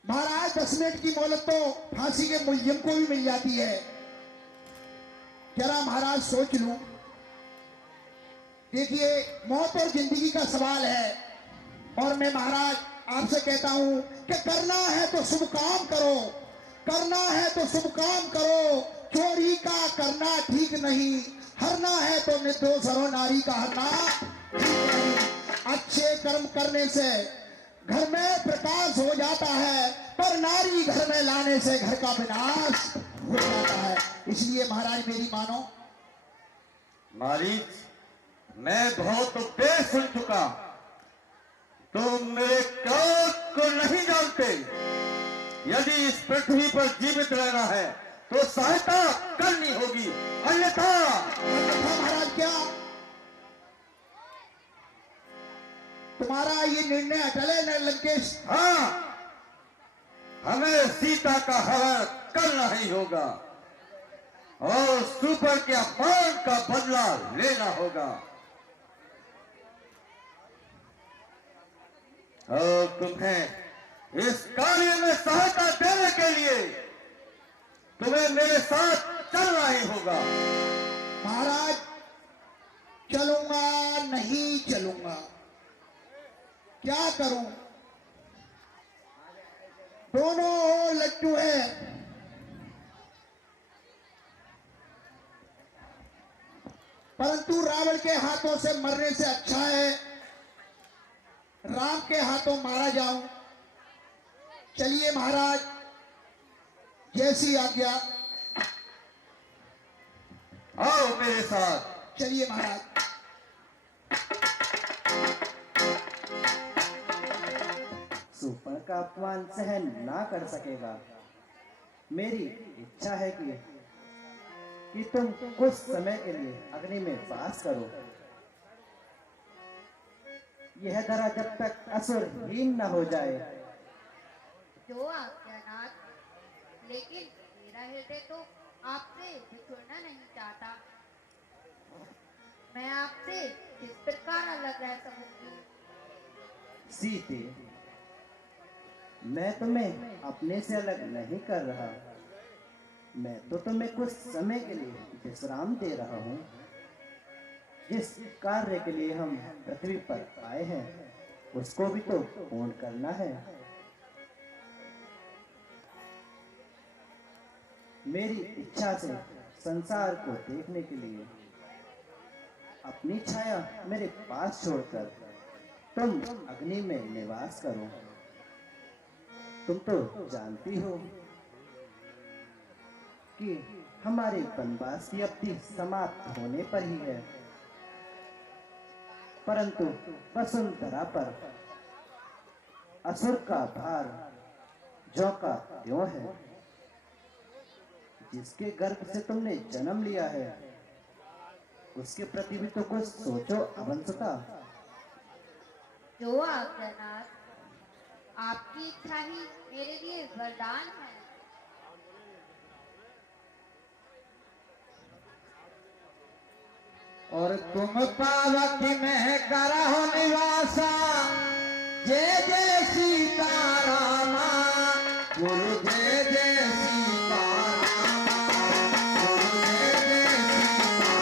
महाराज 10 मिनट की मोहलत तो फांसी के मुलजिम को भी मिल जाती है। जरा महाराज सोच लूं। देखिए, मौत और जिंदगी का सवाल है और मैं महाराज आपसे कहता हूं कि करना है तो शुभ काम करो, करना है तो शुभ काम करो। चोरी का करना ठीक नहीं, हरना है तो निर्दोष हरो, नारी का हरना ठीक नहीं। अच्छे कर्म करने से घर में प्रकाश हो जाता है, पर नारी घर में लाने से घर का विनाश हो जाता है। इसलिए महाराज मेरी मानो। नारी, मैं बहुत उपदेश सुन चुका। तुम मेरे क्रोध को नहीं जानते। यदि इस पृथ्वी पर जीवित रहना है तो सहायता करनी होगी, अन्यथा। महाराज क्या तुम्हारा ये निर्णय अटल है लंकेश? हाँ, हमें सीता का हरण करना ही होगा और सुपर के अपमान का बदला लेना होगा। और तुम्हें इस कार्य में सहायता देने के लिए तुम्हें मेरे साथ चलना ही होगा। महाराज चलूंगा नहीं चलूंगा, क्या करूं? दोनों लट्टू है। परंतु रावण के हाथों से मरने से अच्छा है राम के हाथों मारा जाऊं। चलिए महाराज, जैसी आज्ञा। आओ मेरे साथ। चलिए महाराज। सुपर का अपमान सहन ना कर सकेगा। मेरी इच्छा है कि तुम कुछ समय के लिए अग्नि में वास करो। यह धरा जब तक असुरहीन न हो जाए। जो आज्ञानाथ, लेकिन मेरा हृदय तो आपसे बिछुड़ना नहीं चाहता। मैं आपसे किस प्रकार अलग रह सकूंगी? सीते, मैं तुम्हें अपने से अलग नहीं कर रहा। मैं तो तुम्हें कुछ समय के लिए विश्राम दे रहा हूँ। जिस कार्य के लिए हम पृथ्वी पर आए हैं उसको भी तो पूर्ण करना है। मेरी इच्छा से संसार को देखने के लिए अपनी छाया मेरे पास छोड़कर तुम अग्नि में निवास करो। तुम तो जानती हो कि हमारे वनवास की अवधि समाप्त होने पर ही है, परंतु वसुंधरा पर असुर का भार ज्यों का त्यों है। जिसके गर्भ से तुमने जन्म लिया है उसके प्रति भी तो कुछ सोचो अवंसुता। जो आज्ञानाथ, आपकी इच्छा ही मेरे लिए वरदान है। और तुम पावक में करहो निवासा, जय जय सीतारामा, बोलो जय जय सीतारामा, बोलो जय जय सीतारामा।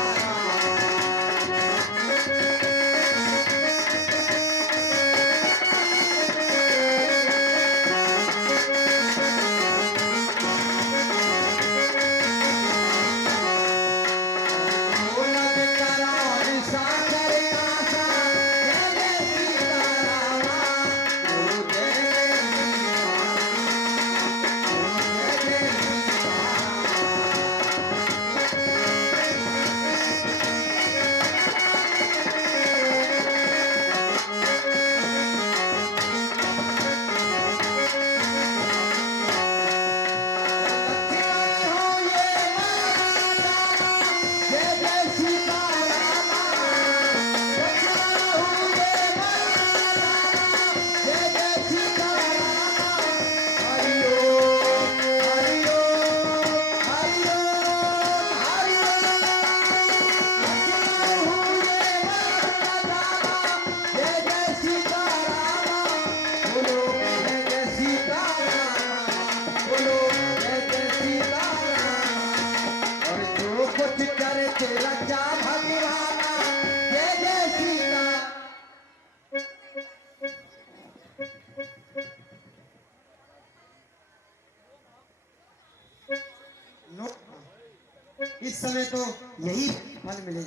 इस समय तो यही फल मिले,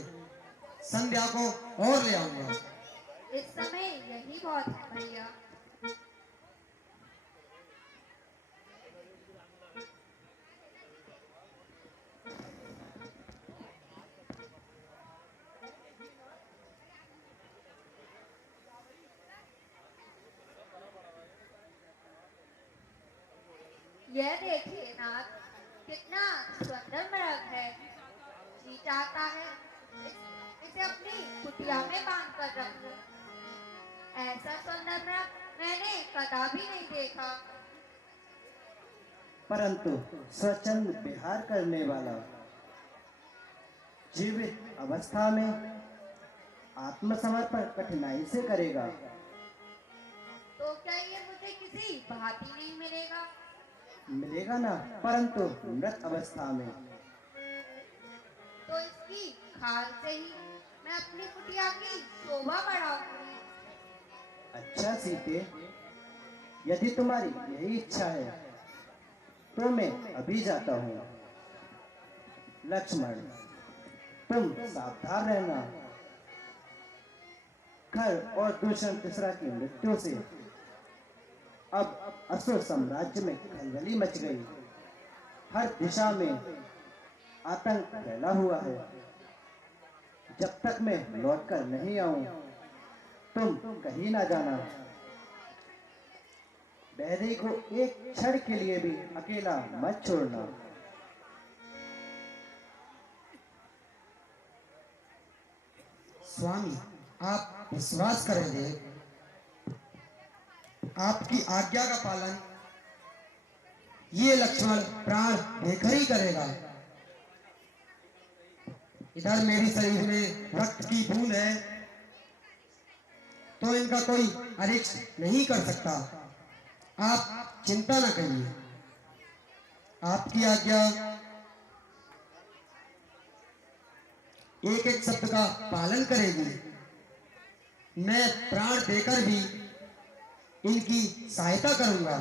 संध्या को और ले आऊंगा। इस समय यही बहुत है भैया। यह देखिए नाथ, कितना सुंदर मृग है। जी चाहता है इसे अपनी कुटिया में बांध कर रख लूं। ऐसा सुंदर मृग मैंने कदापि नहीं देखा। परंतु स्वच्छंद विहार करने वाला जीवित अवस्था में आत्मसमर्पण कठिनाई से करेगा। तो क्या ये मुझे किसी भांति नहीं मिलेगा? मिलेगा ना, परंतु मृत अवस्था में। तो इसकी खाल से ही मैं अपनी कुटिया की शोभा बढ़ाऊंगी। अच्छा सीते, यदि तुम्हारी यही इच्छा है तो मैं अभी जाता हूँ। लक्ष्मण, तुम सावधान रहना। खर और दूषण तीसरा की मृत्यु से अब असुर साम्राज्य में खलबली मच गई। हर दिशा में आतंक फैला हुआ है। जब तक मैं लौटकर नहीं आऊं, तुम कहीं ना जाना। बहरी को एक क्षण के लिए भी अकेला मत छोड़ना। स्वामी, आप विश्वास करेंगे, आपकी आज्ञा का पालन ये लक्ष्मण प्राण देकर ही करेगा। इधर मेरी शरीर में रक्त की बूंद है तो इनका कोई अरिष्ट नहीं कर सकता। आप चिंता ना करिए, आपकी आज्ञा एक एक शब्द का पालन करेगी। मैं प्राण देकर भी इनकी सहायता करूंगा।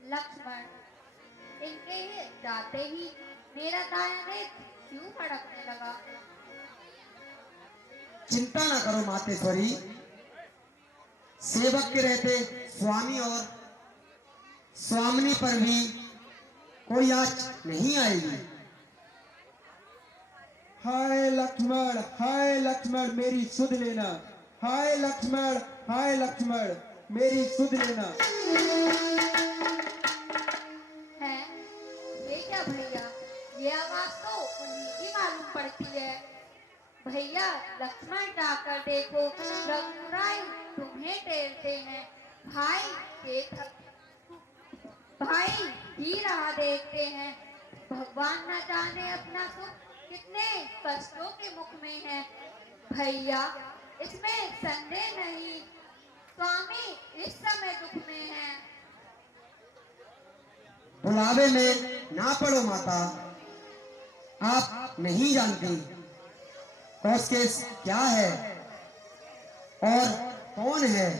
लक्ष्मण, इनके जाते ही मेरा दायां नेत्र क्यों भड़कने लगा? चिंता ना करो मातेश्वरी, सेवक के रहते स्वामी और स्वामिनी पर भी कोई आँच नहीं आएगी। हाय लक्ष्मण मेरी सुध लेना। हाय लक्ष्मण मेरी सुध लेना। है ये क्या भैया? ये आवाज तो उन्हीं की मालूम पड़ती है। भैया लक्ष्मण जाकर देखो, रघुराई तुम्हें टेरते हैं। भाई ही राह देखते हैं। भगवान न जाने अपना सुख कितने कष्टों के मुख में है। भैया इसमें संदेह नहीं, स्वामी इस समय दुख में है। बुलावे में ना पड़ो माता, आप नहीं जानती कौशकेश क्या है और कौन है।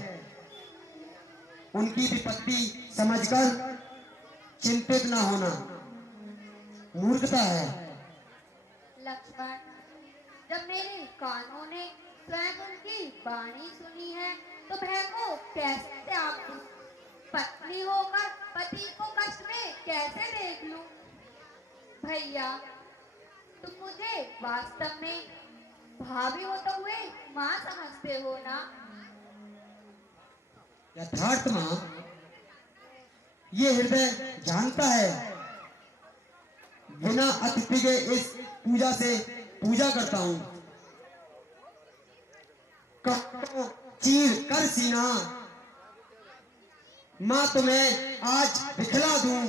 उनकी विपत्ति समझकर चिंतित ना होना मूर्खता है। लक्ष्मण, जब मेरे कानों ने स्वयं उनकी वाणी सुनी है तो भय को कैसे त्याग दूं? पत्नी होकर पति को कष्ट में कैसे देख लूं? भैया तुम मुझे वास्तव में भाभी होते हुए माँ समझते हो ना? यथार्थ माँ, ये हृदय जानता है। बिना अतिथि के इस पूजा से पूजा करता हूँ। कहो चीर कर सीना, माँ तुम्हें आज दिखला दूं।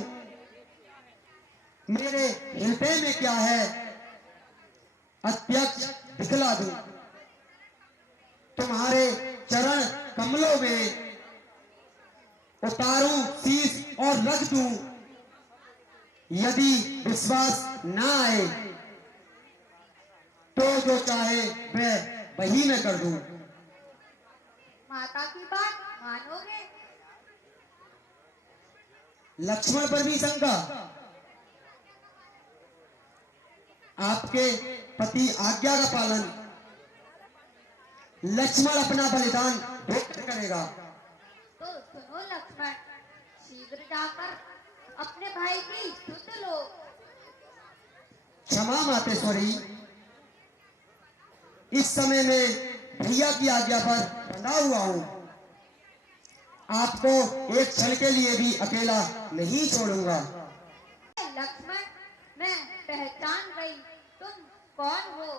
मेरे हृदय में क्या है अत्यक्ष दिखला दूं। तुम्हारे चरण कमलों में उतारूं शीश और रख दूं। यदि विश्वास ना आए तो जो चाहे वह वही मैं कर दूं। माता की बात मानोगे? लक्ष्मण पर भी शंका? आपके पति आज्ञा का पालन, लक्ष्मण अपना बलिदान ढूंढ करेगा। तो सुनो लक्ष्मण, शीघ्र जाकर अपने भाई की सुध लो। क्षमा मातेश्वरी, इस समय में भैया की आज्ञा पर बंधा हुआ हूं। आपको एक क्षण के लिए भी अकेला नहीं छोड़ूंगा। लक्ष्मण, मैं पहचान गई तुम कौन हो।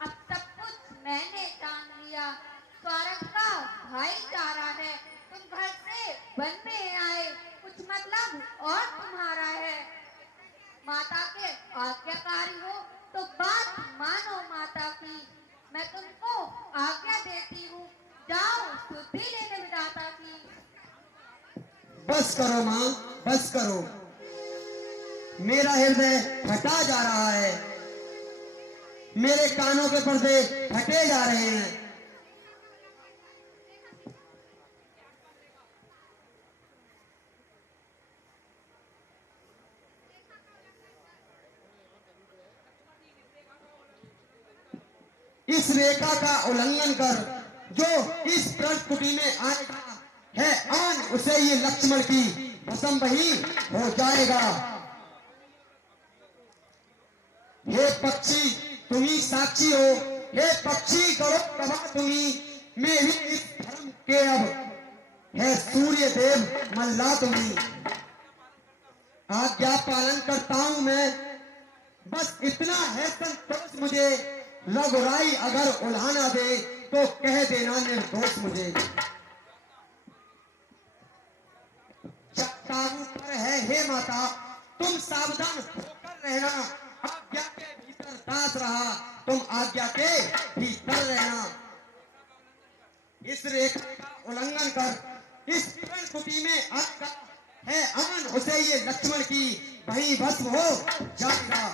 अब सब कुछ मैंने जान लिया। स्वार्थ का भाईचारा है। तुम घर से वन में आए, कुछ मतलब और तुम्हारा है। माता के आज्ञाकारी हो तो बात मानो माता की। मैं तुमको आज्ञा देती हूँ, जाओ शुद्धि लेने विधाता की। बस करो मां, बस करो। मेरा हृदय फटा जा रहा है, मेरे कानों के पर्दे फटे जा रहे हैं। इस रेखा का उल्लंघन कर जो इस प्रण कुटी में आएगा है आन, उसे ये लक्ष्मण की भस्म वही हो जाएगा। हे पक्षी तुम्ही साक्षी हो, हे पक्षी करो गवाह तुम्ही। मेरी इस धर्म के अब है सूर्य देव मल्ला तुम्ही। आज्ञा पालन करता हूं मैं, बस इतना है संतोष मुझे। रघुराई अगर उल्हाना दे तो कह देना निर्दोष मुझे। चट्टानों पर है हे माता, तुम सावधान होकर रहना। आज्ञा के भीतर दास रहा, तुम आज्ञा के भीतर रहना। इस रेखा का उल्लंघन कर इस प्रण कुटी में आएगा है अमन, उसे ये लक्ष्मण की वही भस्म हो जाएगा।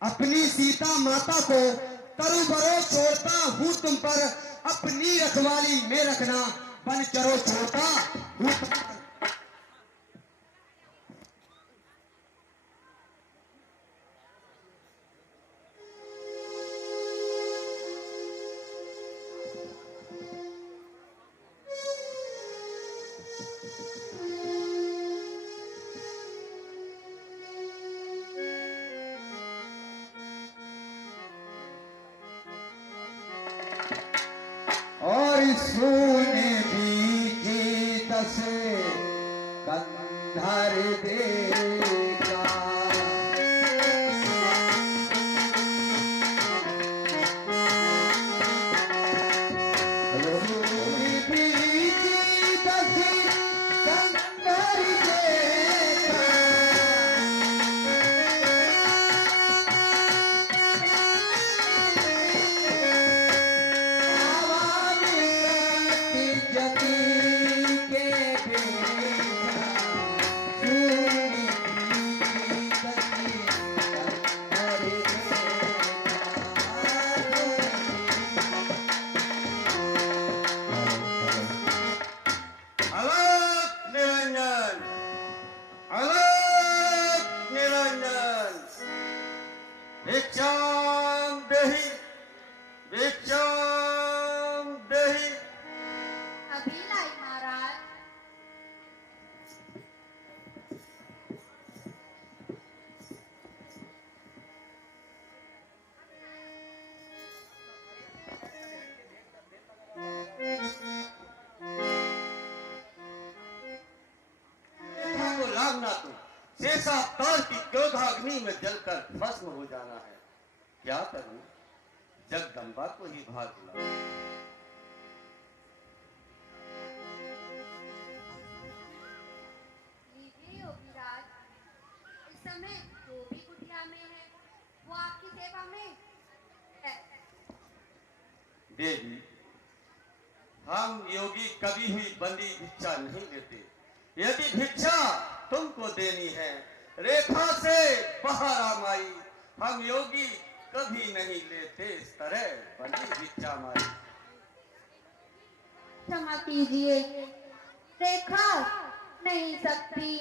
अपनी सीता माता को तरु बरो छोड़ता हूँ तुम पर, अपनी रखवाली में रखना बन चरो छोड़ता हूँ तुम पर। और सोने बीजी दस कंधर देगा। सोने बीजी दस कंधर देगा। अभी लाई महाराज। लागना तो शेषा तार की क्रोधाग्नि में जलकर भस्म हो जाना है। क्या करूं, जगदम्बा को ही भाग बुलाऊं। लीजिए योगीराज, इस समय जो भी कुटिया में है वो आपकी सेवा में है। देवी, हम योगी कभी भी बंदी भिक्षा नहीं लेते। यदि भिक्षा तुमको देनी है। रेखा से बाहर आ माई, हम योगी कभी नहीं लेते इस तरह बड़ी भिक्षा माई। क्षमा कीजिए, रेखा नहीं सकती।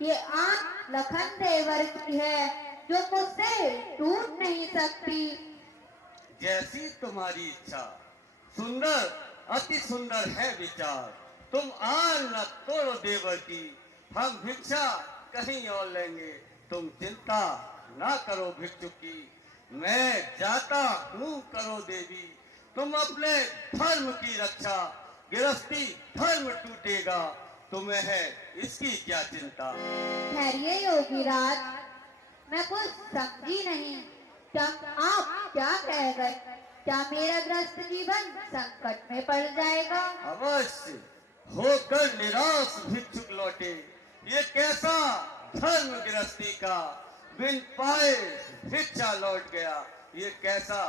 ये आंख लखन देवर की है जो मुझसे टूट नहीं सकती। जैसी तुम्हारी इच्छा, सुंदर अति सुंदर है विचार। तुम आन न तोड़ो देवर की, हम भिक्षा कहीं और लेंगे। तुम चिंता ना करो भिक्षुक की, मैं जाता हूँ करो देवी। तुम अपने धर्म की रक्षा, गृहस्थी धर्म टूटेगा, तुम्हें है इसकी क्या चिंता। ठहरिए योगी राज, मैं कुछ समझी नहीं। जब आप क्या कह गए, क्या मेरा ग्रस्त जीवन संकट में पड़ जाएगा? अवश्य होकर निराश भिक्षुक लौटे। ये कैसा धर्म गृहस्थी का, बिन पाए भिक्षा लौट गया। ये कैसा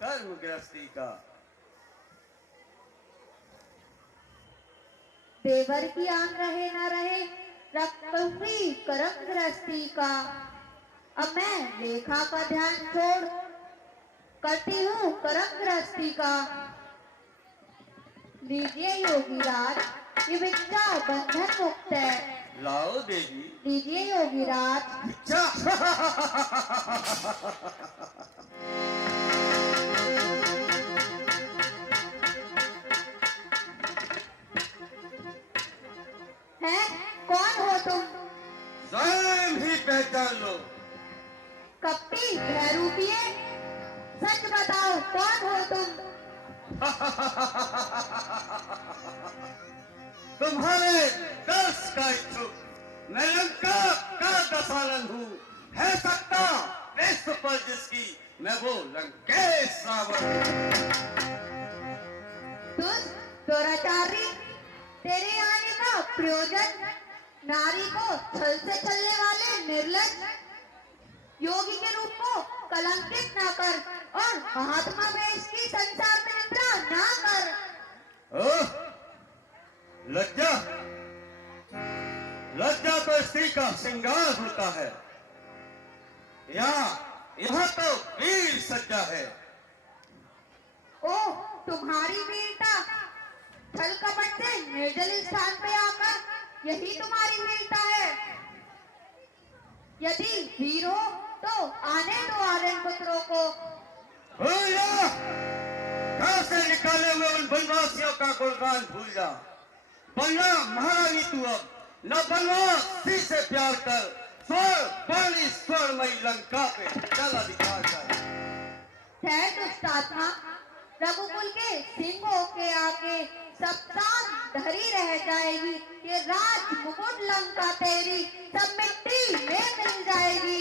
कर्म गृहस्थी का। देवर की आन रहे न रहे, रखूंगी कर्म गृहस्थी का। अब मैं लेखा का ध्यान छोड़ करती हूँ कर्म गृहस्थी का। लीजिए योगी राज, ये भिक्षा बंधन मुक्त है। लाओ देवी। लीजिए योगी राज। भिक्षा। है कौन हो तुम? स्वयं ही पहचान लो। कपटी भैरूपिये, सच बताओ कौन हो तुम? तुम्हारे दर्श का इच्छुक, मैं लंका का दशानन हूँ। है सत्ता विश्व पर जिसकी, मैं वो लंकेश रावण हूँ। दुराचारी, तेरे आने का प्रयोजन नारी को छल से छलने वाले निर्लज योगी के रूप को कलंकित ना कर और महात्मा वेश की संसार में निद्रा ना कर। ओह, लज्जा, लज्जा तो स्त्री का श्रृंगार होता है। यहाँ तो वीर सज्जा है। ओ, तुम्हारी वीरता छल कपट से निर्जल स्थान पे आकर यही तुम्हारी वीरता है। यदि वीर हो तो आने दो आर्यन पुत्रों को। कहां से निकाले हुए उन बनवासियों का गुणगान भूल जा। बनना महारानी तू अब, न बनवासी से प्यार कर। स्वर पानी स्वर्णमयी लंका पे चल अधिकार कर। है दुष्टात्मा, रघुकुल के सिंहों के आगे सप्तान धरी रह जाएगी। ये राज मुकुट लंका तेरी सब मिट्टी में मिल जाएगी।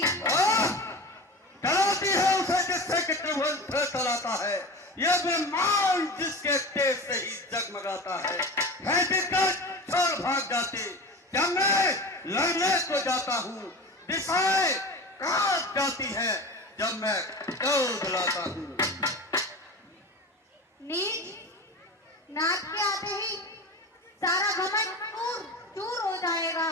डराती है उसे जिससे कि त्रिभुवन फिर चलाता है। ये ब्रह्मांड जिसके तेज से ही जगमगाता है। दिक्कत छोड़ भाग जाती, जब मैं लड़ने को जाता हूँ। दिशाएं काट जाती है जब मैं क्रोध लाता हूँ। नीच नाच के आते ही सारा घमंड चूर चूर हो जाएगा।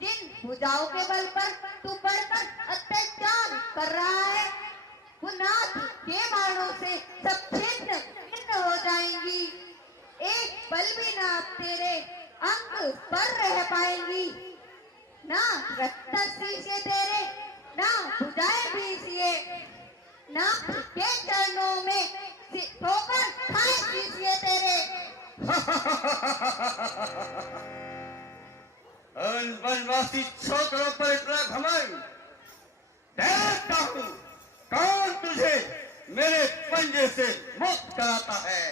जिन भुजाओं के बल पर तू बढ़कर अत्याचार कर रहा है, वो नाथ के बाणों से सब छिन्न भिन्न हो जाएंगी। एक पल भी ना तेरे अंग पर रह पाएंगी। ना रक्त सींचे तेरे, ना भुजाएं बीसिए, ना के चरणों में ठोकर खाए सीसिए तेरे। उन वनवासी छोकरों पर इतना घमंड, देखता हूँ कौन तुझे मेरे पंजे से मुक्त कराता है।